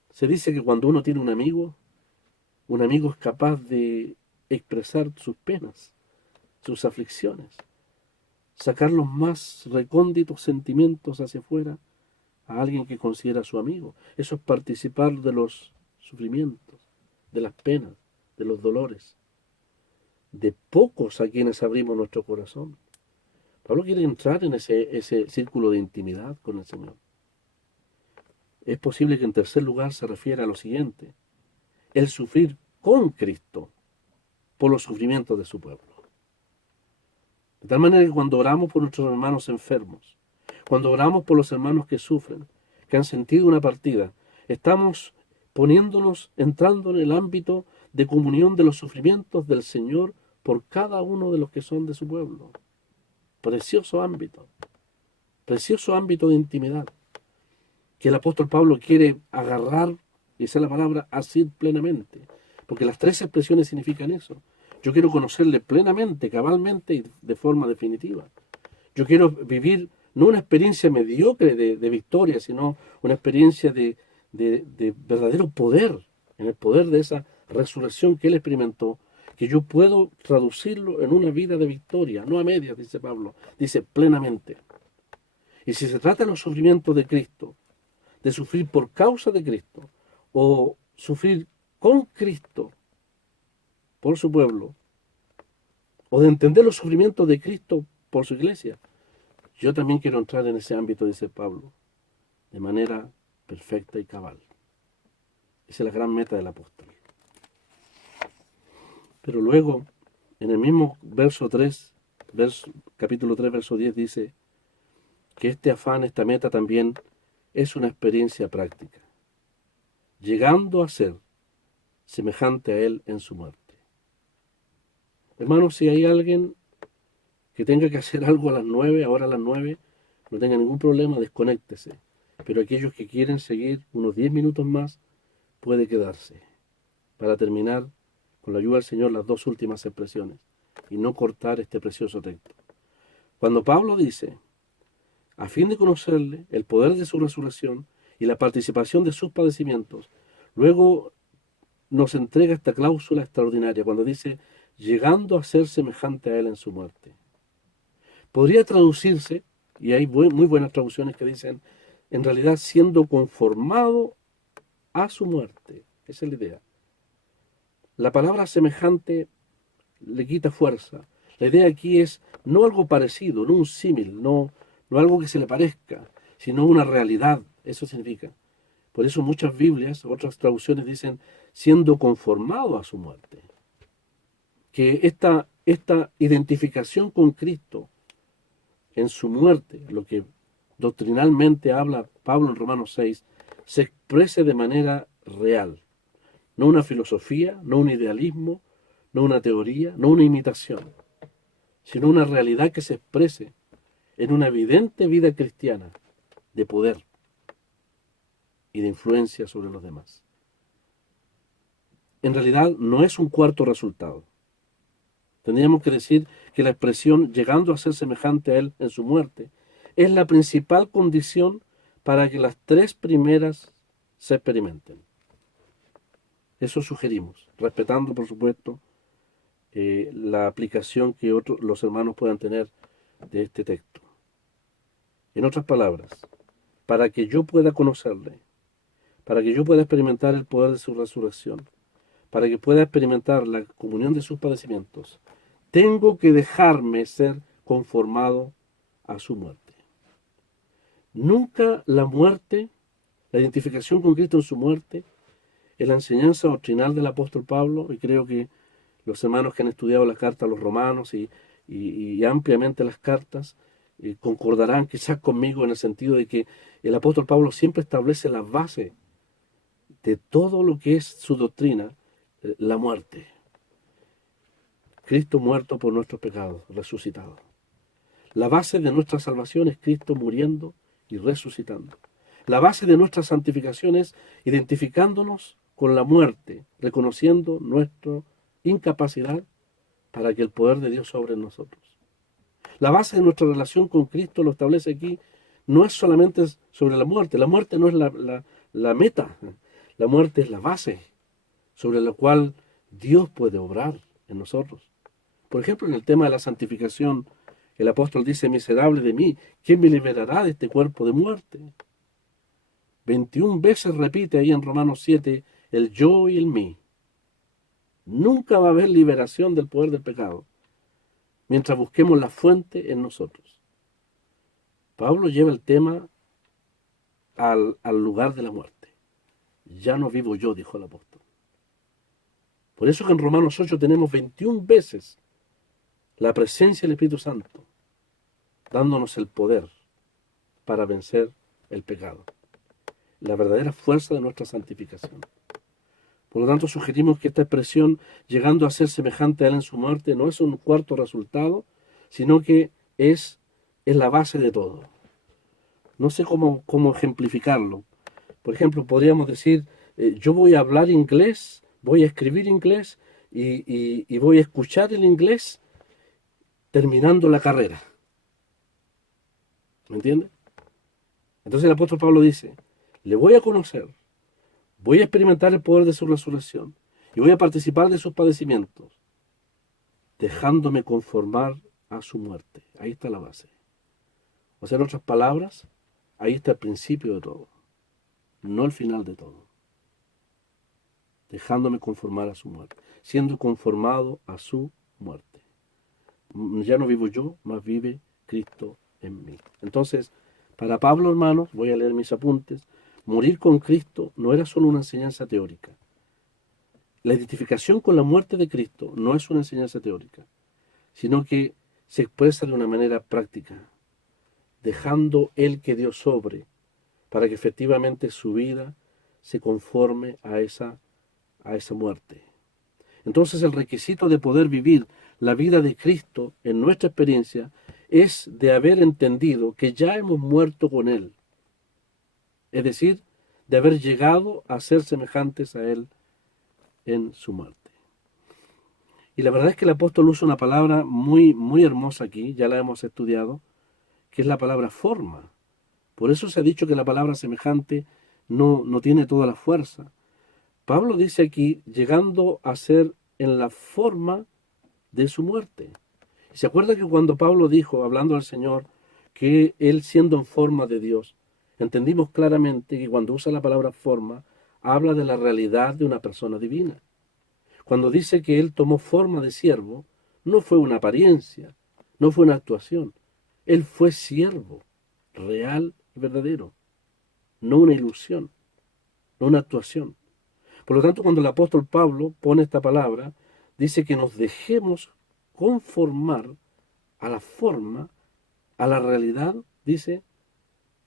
Se dice que cuando uno tiene un amigo es capaz de expresar sus penas, sus aflicciones, sacar los más recónditos sentimientos hacia afuera a alguien que considera su amigo. Eso es participar de los sufrimientos, de las penas, de los dolores, de pocos a quienes abrimos nuestro corazón. Pablo quiere entrar en ese círculo de intimidad con el Señor. Es posible que en tercer lugar se refiera a lo siguiente: el sufrir con Cristo por los sufrimientos de su pueblo. De tal manera que cuando oramos por nuestros hermanos enfermos, cuando oramos por los hermanos que sufren, que han sentido una partida, estamos entrando en el ámbito de comunión de los sufrimientos del Señor por cada uno de los que son de su pueblo. Precioso ámbito de intimidad, que el apóstol Pablo quiere agarrar, y esa es la palabra, asir plenamente, porque las tres expresiones significan eso. Yo quiero conocerle plenamente, cabalmente y de forma definitiva. Yo quiero vivir no una experiencia mediocre de victoria, sino una experiencia de verdadero poder, en el poder de esa resurrección que él experimentó, que yo puedo traducirlo en una vida de victoria, no a medias, dice Pablo, dice plenamente. Y si se trata de los sufrimientos de Cristo, de sufrir por causa de Cristo, o sufrir con Cristo por su pueblo, o de entender los sufrimientos de Cristo por su iglesia, yo también quiero entrar en ese ámbito, dice Pablo, de manera perfecta y cabal. Esa es la gran meta del apóstol. Pero luego, en el mismo capítulo 3, verso 10, dice que este afán, esta meta también es una experiencia práctica, llegando a ser semejante a él en su muerte. Hermanos, si hay alguien que tenga que hacer algo a las 9, ahora a las 9, no tenga ningún problema, desconéctese. Pero aquellos que quieren seguir unos 10 minutos más, puede quedarse para terminar, con la ayuda del Señor, las dos últimas expresiones y no cortar este precioso texto. Cuando Pablo dice, a fin de conocerle el poder de su resurrección y la participación de sus padecimientos, luego nos entrega esta cláusula extraordinaria cuando dice, llegando a ser semejante a él en su muerte. Podría traducirse, y hay muy buenas traducciones que dicen, en realidad siendo conformado a su muerte. Esa es la idea. La palabra semejante le quita fuerza. La idea aquí es no algo parecido, no un símil, no algo que se le parezca, sino una realidad. Eso significa. Por eso muchas Biblias, otras traducciones dicen, siendo conformado a su muerte. Que esta identificación con Cristo en su muerte, lo que doctrinalmente habla Pablo en Romanos 6, se exprese de manera real. No una filosofía, no un idealismo, no una teoría, no una imitación, sino una realidad que se exprese en una evidente vida cristiana de poder y de influencia sobre los demás. En realidad no es un cuarto resultado. Tendríamos que decir que la expresión llegando a ser semejante a él en su muerte es la principal condición para que las tres primeras se experimenten. Eso sugerimos, respetando, por supuesto, la aplicación que los hermanos puedan tener de este texto. En otras palabras, para que yo pueda conocerle, para que yo pueda experimentar el poder de su resurrección, para que pueda experimentar la comunión de sus padecimientos, tengo que dejarme ser conformado a su muerte. Nunca la muerte, la identificación con Cristo en su muerte, en la enseñanza doctrinal del apóstol Pablo, y creo que los hermanos que han estudiado la carta a los romanos y ampliamente las cartas, concordarán quizás conmigo en el sentido de que el apóstol Pablo siempre establece la base de todo lo que es su doctrina, la muerte. Cristo muerto por nuestros pecados, resucitado. La base de nuestra salvación es Cristo muriendo y resucitando. La base de nuestra santificación es identificándonos con la muerte, reconociendo nuestra incapacidad para que el poder de Dios sobre nosotros. La base de nuestra relación con Cristo, lo establece aquí, no es solamente sobre la muerte. La muerte no es la meta. La muerte es la base sobre la cual Dios puede obrar en nosotros. Por ejemplo, en el tema de la santificación, el apóstol dice, miserable de mí, ¿quién me liberará de este cuerpo de muerte? 21 veces repite ahí en Romanos 7 el yo y el mí. Nunca va a haber liberación del poder del pecado mientras busquemos la fuente en nosotros. Pablo lleva el tema al lugar de la muerte. Ya no vivo yo, dijo el apóstol. Por eso que en Romanos 8 tenemos 21 veces la presencia del Espíritu Santo, dándonos el poder para vencer el pecado. La verdadera fuerza de nuestra santificación. Por lo tanto, sugerimos que esta expresión, llegando a ser semejante a Él en su muerte, no es un cuarto resultado, sino que es la base de todo. No sé cómo ejemplificarlo. Por ejemplo, podríamos decir, yo voy a hablar inglés, voy a escribir inglés y voy a escuchar el inglés terminando la carrera. ¿Me entiende? Entonces el apóstol Pablo dice, le voy a conocer, voy a experimentar el poder de su resurrección y voy a participar de sus padecimientos, dejándome conformar a su muerte. Ahí está la base. O sea, en otras palabras, ahí está el principio de todo, no el final de todo. Dejándome conformar a su muerte, siendo conformado a su muerte. Ya no vivo yo, mas vive Cristo en mí. Entonces, para Pablo, hermanos, voy a leer mis apuntes, morir con Cristo no era solo una enseñanza teórica. La identificación con la muerte de Cristo no es una enseñanza teórica, sino que se expresa de una manera práctica, dejando Él que Dios sobre, para que efectivamente su vida se conforme a esa muerte. Entonces el requisito de poder vivir la vida de Cristo en nuestra experiencia es de haber entendido que ya hemos muerto con Él. Es decir, de haber llegado a ser semejantes a Él en su muerte. Y la verdad es que el apóstol usa una palabra muy, muy hermosa aquí, ya la hemos estudiado, que es la palabra forma. Por eso se ha dicho que la palabra semejante no tiene toda la fuerza. Pablo dice aquí, llegando a ser en la forma de su muerte. ¿Se acuerda que cuando Pablo dijo, hablando al Señor, que Él siendo en forma de Dios, entendimos claramente que cuando usa la palabra forma, habla de la realidad de una persona divina? Cuando dice que Él tomó forma de siervo, no fue una apariencia, no fue una actuación. Él fue siervo, real y verdadero, no una ilusión, no una actuación. Por lo tanto, cuando el apóstol Pablo pone esta palabra, dice que nos dejemos conformar a la forma, a la realidad, dice,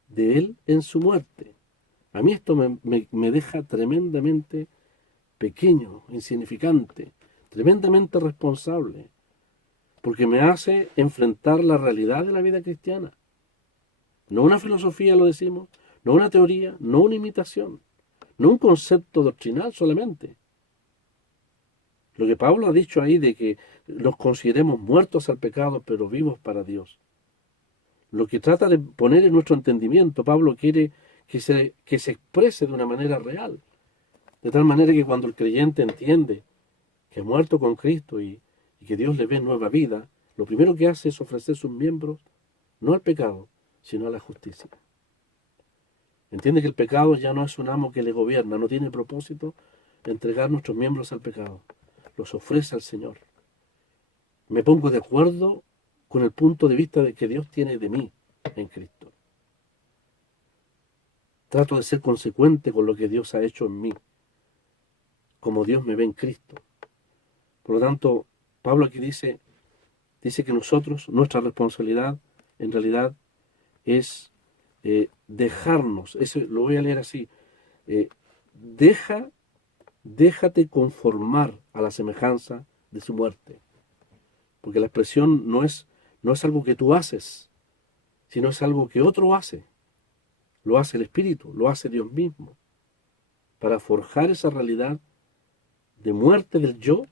de Él en su muerte. A mí esto me deja tremendamente pequeño, insignificante, tremendamente responsable, porque me hace enfrentar la realidad de la vida cristiana. No una filosofía, lo decimos, no una teoría, no una imitación, no un concepto doctrinal solamente. Lo que Pablo ha dicho ahí de que los consideremos muertos al pecado, pero vivos para Dios. Lo que trata de poner en nuestro entendimiento, Pablo quiere que se exprese de una manera real. De tal manera que cuando el creyente entiende que ha muerto con Cristo y que Dios le ve nueva vida, lo primero que hace es ofrecer sus miembros no al pecado, sino a la justicia. Entiende que el pecado ya no es un amo que le gobierna, no tiene propósito de entregar nuestros miembros al pecado. Los ofrece al Señor. Me pongo de acuerdo con el punto de vista de que Dios tiene de mí en Cristo. Trato de ser consecuente con lo que Dios ha hecho en mí, como Dios me ve en Cristo. Por lo tanto, Pablo aquí dice que nosotros, nuestra responsabilidad, en realidad, es dejarnos, eso lo voy a leer así, eh, déjate conformar a la semejanza de su muerte. Porque la expresión no es algo que tú haces, sino es algo que otro hace. Lo hace el Espíritu, lo hace Dios mismo, para forjar esa realidad de muerte del yo,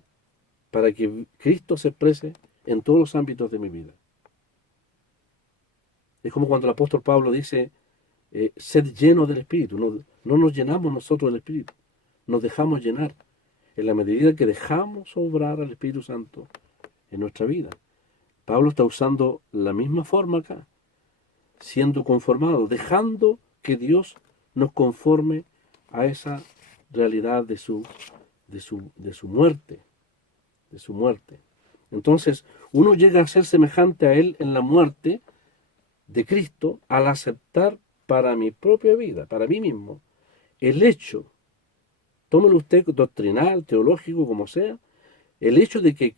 para que Cristo se exprese en todos los ámbitos de mi vida. Es como cuando el apóstol Pablo dice, sed lleno del Espíritu. No nos llenamos nosotros del Espíritu, nos dejamos llenar en la medida que dejamos obrar al Espíritu Santo en nuestra vida. Pablo está usando la misma forma acá, siendo conformado, dejando que Dios nos conforme a esa realidad de su muerte, de su muerte. Entonces, uno llega a ser semejante a Él en la muerte de Cristo al aceptar para mi propia vida, para mí mismo, el hecho, tómelo usted doctrinal, teológico, como sea, el hecho de que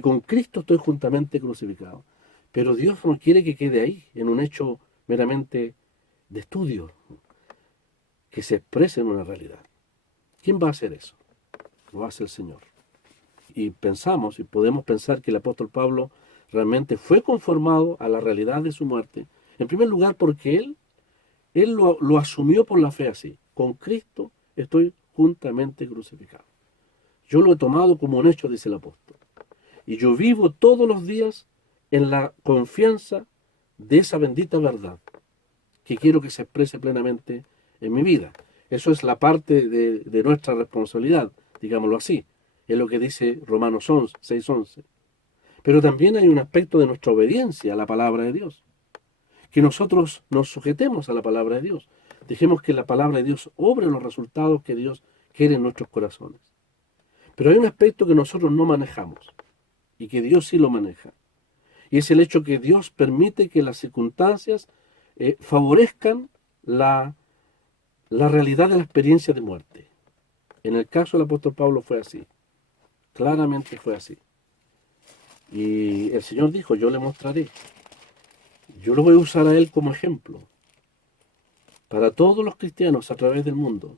con Cristo estoy juntamente crucificado. Pero Dios no quiere que quede ahí, en un hecho meramente de estudio, que se exprese en una realidad. ¿Quién va a hacer eso? Lo hace el Señor. Y pensamos, y podemos pensar que el apóstol Pablo realmente fue conformado a la realidad de su muerte, en primer lugar porque él lo asumió por la fe así. Con Cristo estoy juntamente crucificado. Yo lo he tomado como un hecho, dice el apóstol. Y yo vivo todos los días en la confianza de esa bendita verdad que quiero que se exprese plenamente en mi vida. Eso es la parte de nuestra responsabilidad, digámoslo así. Es lo que dice Romanos 6:11. Pero también hay un aspecto de nuestra obediencia a la palabra de Dios. Que nosotros nos sujetemos a la palabra de Dios. Dejemos que la palabra de Dios obre los resultados que Dios quiere en nuestros corazones. Pero hay un aspecto que nosotros no manejamos y que Dios sí lo maneja. Y es el hecho que Dios permite que las circunstancias favorezcan la realidad de la experiencia de muerte. En el caso del apóstol Pablo fue así. Claramente fue así. Y el Señor dijo, yo le mostraré. Yo lo voy a usar a él como ejemplo. Para todos los cristianos a través del mundo.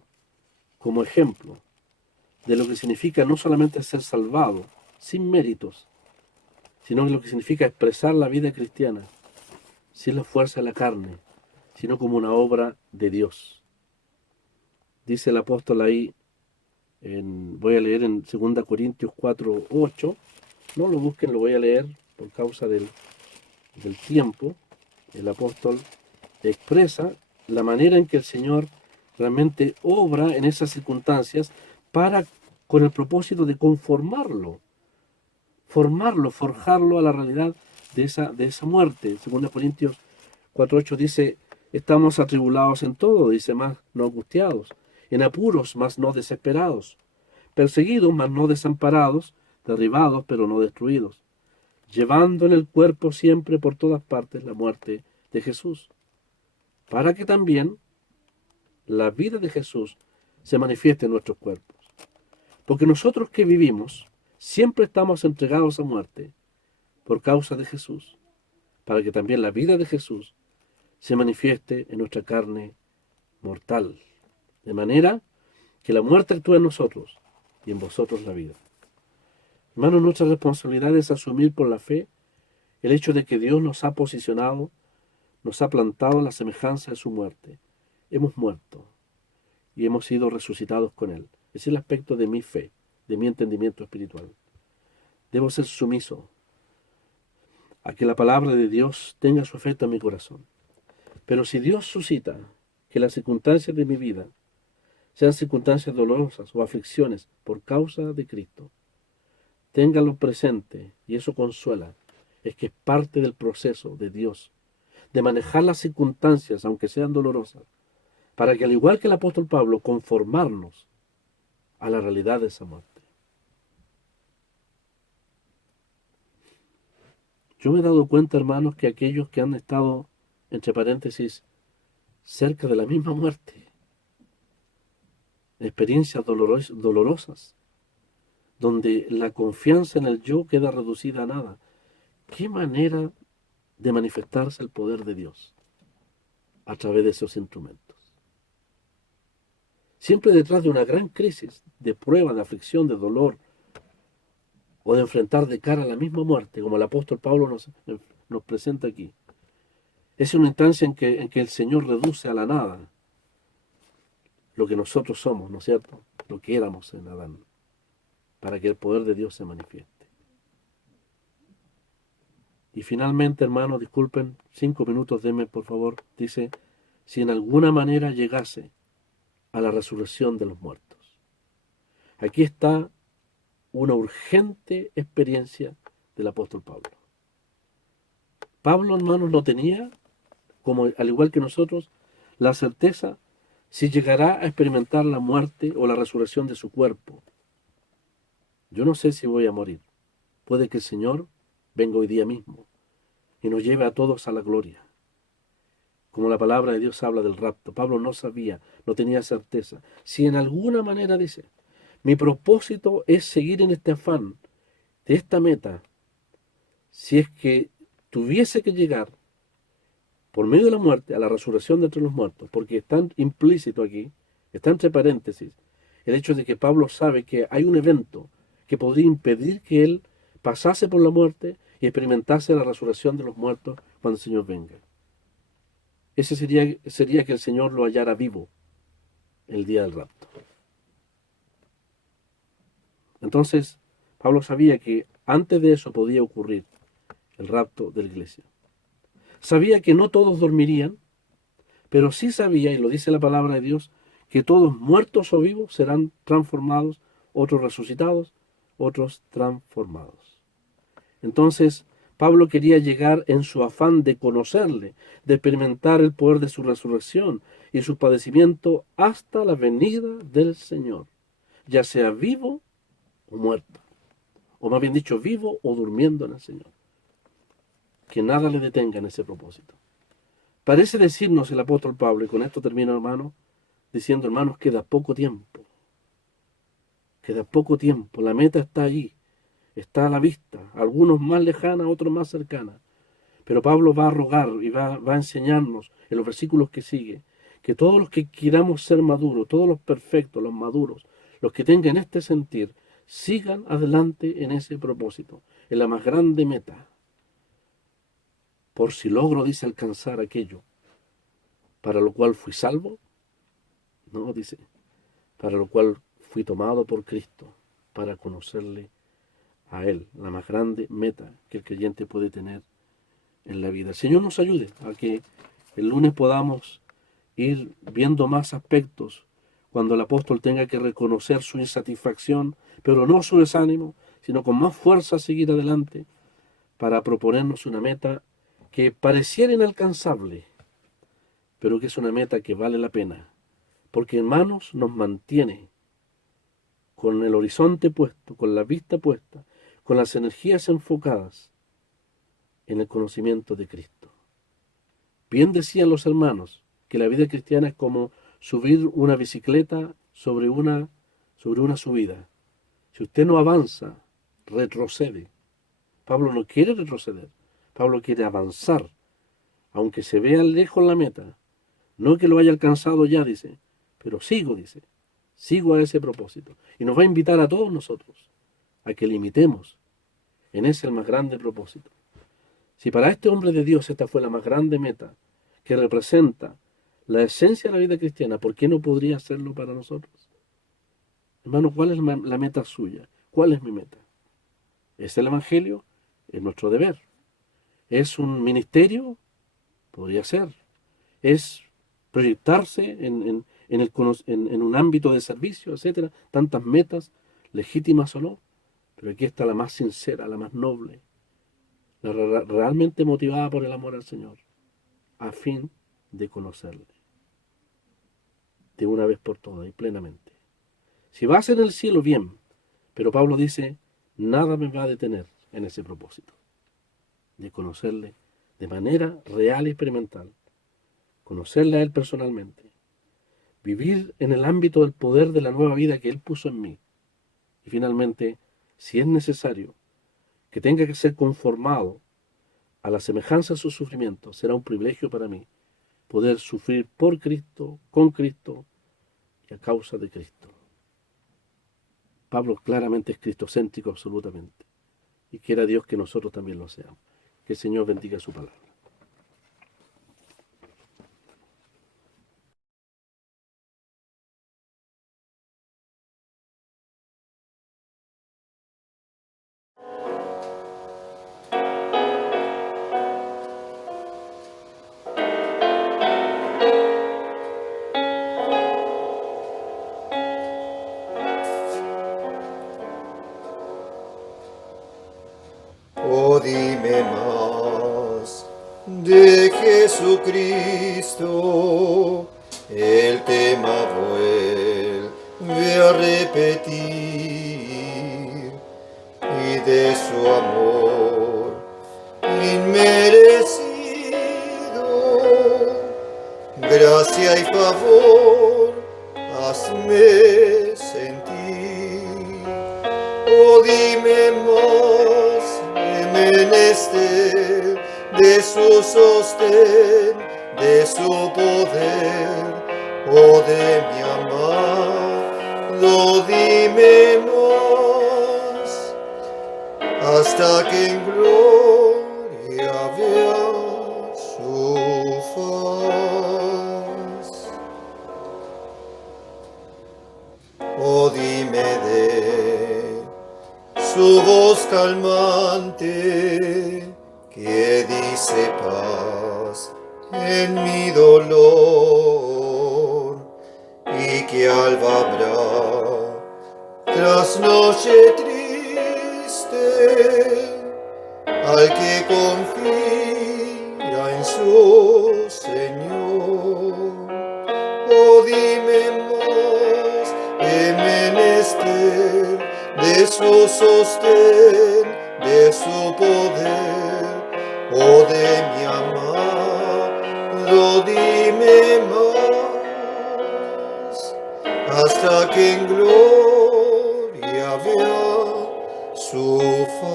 Como ejemplo de lo que significa no solamente ser salvado sin méritos, sino que lo que significa expresar la vida cristiana sin la fuerza de la carne, sino como una obra de Dios. Dice el apóstol ahí, voy a leer en 2 Corintios 4:8, no lo busquen, lo voy a leer por causa del tiempo. El apóstol expresa la manera en que el Señor realmente obra en esas circunstancias con el propósito de conformarlo, forjarlo a la realidad de esa muerte. 2 Corintios 4:8 dice, estamos atribulados en todo, dice, más no angustiados, en apuros, más no desesperados, perseguidos, mas no desamparados, derribados, pero no destruidos, llevando en el cuerpo siempre por todas partes la muerte de Jesús, para que también la vida de Jesús se manifieste en nuestros cuerpos. Porque nosotros que vivimos, siempre estamos entregados a muerte por causa de Jesús, para que también la vida de Jesús se manifieste en nuestra carne mortal, de manera que la muerte actúe en nosotros y en vosotros la vida. Hermanos, nuestra responsabilidad es asumir por la fe el hecho de que Dios nos ha posicionado, nos ha plantado a la semejanza de su muerte. Hemos muerto y hemos sido resucitados con Él. Ese es el aspecto de mi fe, de mi entendimiento espiritual. Debo ser sumiso a que la palabra de Dios tenga su efecto en mi corazón. Pero si Dios suscita que las circunstancias de mi vida sean circunstancias dolorosas o aflicciones por causa de Cristo. Ténganlo presente, y eso consuela, es que es parte del proceso de Dios, de manejar las circunstancias, aunque sean dolorosas, para que al igual que el apóstol Pablo, conformarnos a la realidad de esa muerte. Yo me he dado cuenta, hermanos, que aquellos que han estado, entre paréntesis, cerca de la misma muerte, experiencias dolorosas, donde la confianza en el yo queda reducida a nada. ¿Qué manera de manifestarse el poder de Dios a través de esos instrumentos? Siempre detrás de una gran crisis, de prueba, de aflicción, de dolor, o de enfrentar de cara a la misma muerte, como el apóstol Pablo nos presenta aquí. Es una instancia en que el Señor reduce a la nada lo que nosotros somos, ¿no es cierto? Lo que éramos en Adán, para que el poder de Dios se manifieste. Y finalmente, hermanos, disculpen, 5 minutos, denme por favor, dice, si en alguna manera llegase a la resurrección de los muertos. Aquí está una urgente experiencia del apóstol Pablo. Pablo, hermanos, no tenía, como al igual que nosotros, la certeza si llegará a experimentar la muerte o la resurrección de su cuerpo. Yo no sé si voy a morir. Puede que el Señor venga hoy día mismo y nos lleve a todos a la gloria. Como la palabra de Dios habla del rapto. Pablo no sabía, no tenía certeza. Si en alguna manera dice, mi propósito es seguir en este afán, de esta meta, si es que tuviese que llegar por medio de la muerte a la resurrección de entre los muertos, porque está implícito aquí, está entre paréntesis, el hecho de que Pablo sabe que hay un evento que podría impedir que él pasase por la muerte y experimentase la resurrección de los muertos cuando el Señor venga. Ese sería que el Señor lo hallara vivo el día del rapto. Entonces, Pablo sabía que antes de eso podía ocurrir el rapto de la iglesia. Sabía que no todos dormirían, pero sí sabía, y lo dice la palabra de Dios, que todos muertos o vivos serán transformados, otros resucitados, otros transformados. Entonces, Pablo quería llegar en su afán de conocerle, de experimentar el poder de su resurrección y su padecimiento hasta la venida del Señor, ya sea vivo o muerto, o más bien dicho, vivo o durmiendo en el Señor. Que nada le detenga en ese propósito. Parece decirnos el apóstol Pablo, y con esto termino, hermano, diciendo, hermanos, queda poco tiempo. Queda poco tiempo. La meta está ahí, está a la vista. Algunos más lejanas, otros más cercanas. Pero Pablo va a rogar y va a enseñarnos en los versículos que sigue que todos los que queramos ser maduros, todos los perfectos, los maduros, los que tengan este sentir, sigan adelante en ese propósito, en la más grande meta. Por si logro, dice, alcanzar aquello para lo cual fui salvo, no, dice, para lo cual fui tomado por Cristo, para conocerle a Él, la más grande meta que el creyente puede tener en la vida. El Señor nos ayude a que el lunes podamos ir viendo más aspectos cuando el apóstol tenga que reconocer su insatisfacción, pero no su desánimo, sino con más fuerza seguir adelante para proponernos una meta que pareciera inalcanzable, pero que es una meta que vale la pena, porque hermanos nos mantiene con el horizonte puesto, con la vista puesta, con las energías enfocadas en el conocimiento de Cristo. Bien decían los hermanos que la vida cristiana es como subir una bicicleta sobre una subida. Si usted no avanza, retrocede. Pablo no quiere retroceder, Pablo quiere avanzar, aunque se vea lejos la meta. No que lo haya alcanzado ya, dice, pero dice, sigo a ese propósito. Y nos va a invitar a todos nosotros a que le imitemos en ese el más grande propósito. Si para este hombre de Dios esta fue la más grande meta, que representa la esencia de la vida cristiana, ¿por qué no podría hacerlo para nosotros? Hermano, ¿cuál es la meta suya? ¿Cuál es mi meta? ¿Es el Evangelio? Es nuestro deber. ¿Es un ministerio? Podría ser. ¿Es proyectarse en un ámbito de servicio, etcétera, tantas metas, legítimas o no, pero aquí está la más sincera, la más noble, la realmente motivada por el amor al Señor, a fin de conocerle, de una vez por todas y plenamente. Si va a ser en el cielo, bien, pero Pablo dice, nada me va a detener en ese propósito, de conocerle de manera real y experimental, conocerle a Él personalmente, vivir en el ámbito del poder de la nueva vida que Él puso en mí. Y finalmente, si es necesario que tenga que ser conformado a la semejanza de su sufrimiento, será un privilegio para mí poder sufrir por Cristo, con Cristo y a causa de Cristo. Pablo claramente es cristocéntrico absolutamente. Y quiera Dios que nosotros también lo seamos. Que el Señor bendiga su palabra. Oh, dime más de Jesucristo, el tema vuelve a repetir, y de su amor inmerecido, gracia y favor, hazme sentir. Oh, dime más, he menester de su sostén, de su poder, oh, de mi amado, dime más, hasta que en gloria vea su faz. Oh, dime de su voz calmante que dice paz en mi dolor, y que alba habrá tras noche triste al que confía en su Señor. Oh, dime más, he menester de su sostén, de su poder, oh, de mi amado, dime más, hasta que en gloria vea su faz.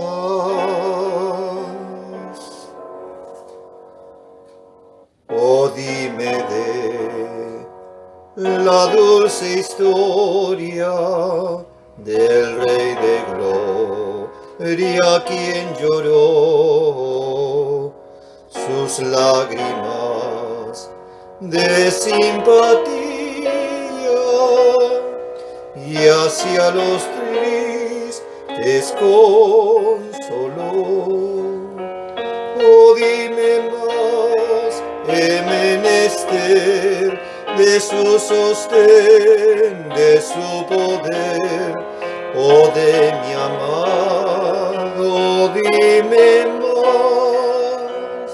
Oh, dime de la dulce historia del Rey de Gloria, quien lloró sus lágrimas de simpatía y hacia los tristes consoló. Oh, dime más, he menester de su sostén, de su poder, oh, de mi amado, dime más,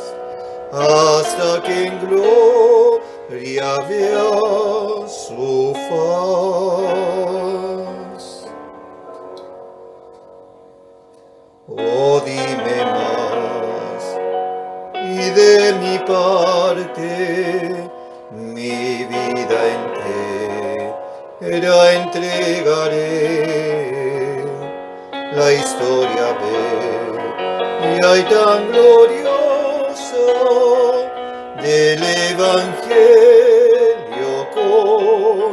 hasta que en gloria vea su faz. Oh, dime más, y de mi parte mi vida entera entregaré. La historia bella y tan gloriosa del Evangelio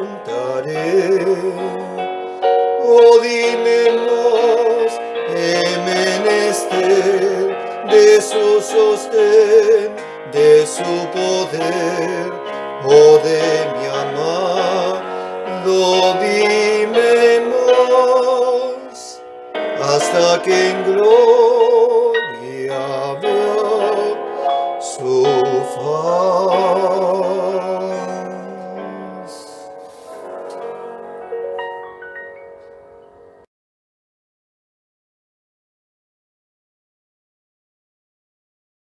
contaré. Oh, dime más, he menester de su sostén, de su poder, oh, de mi amado, dime más, hasta que en gloria vea su faz.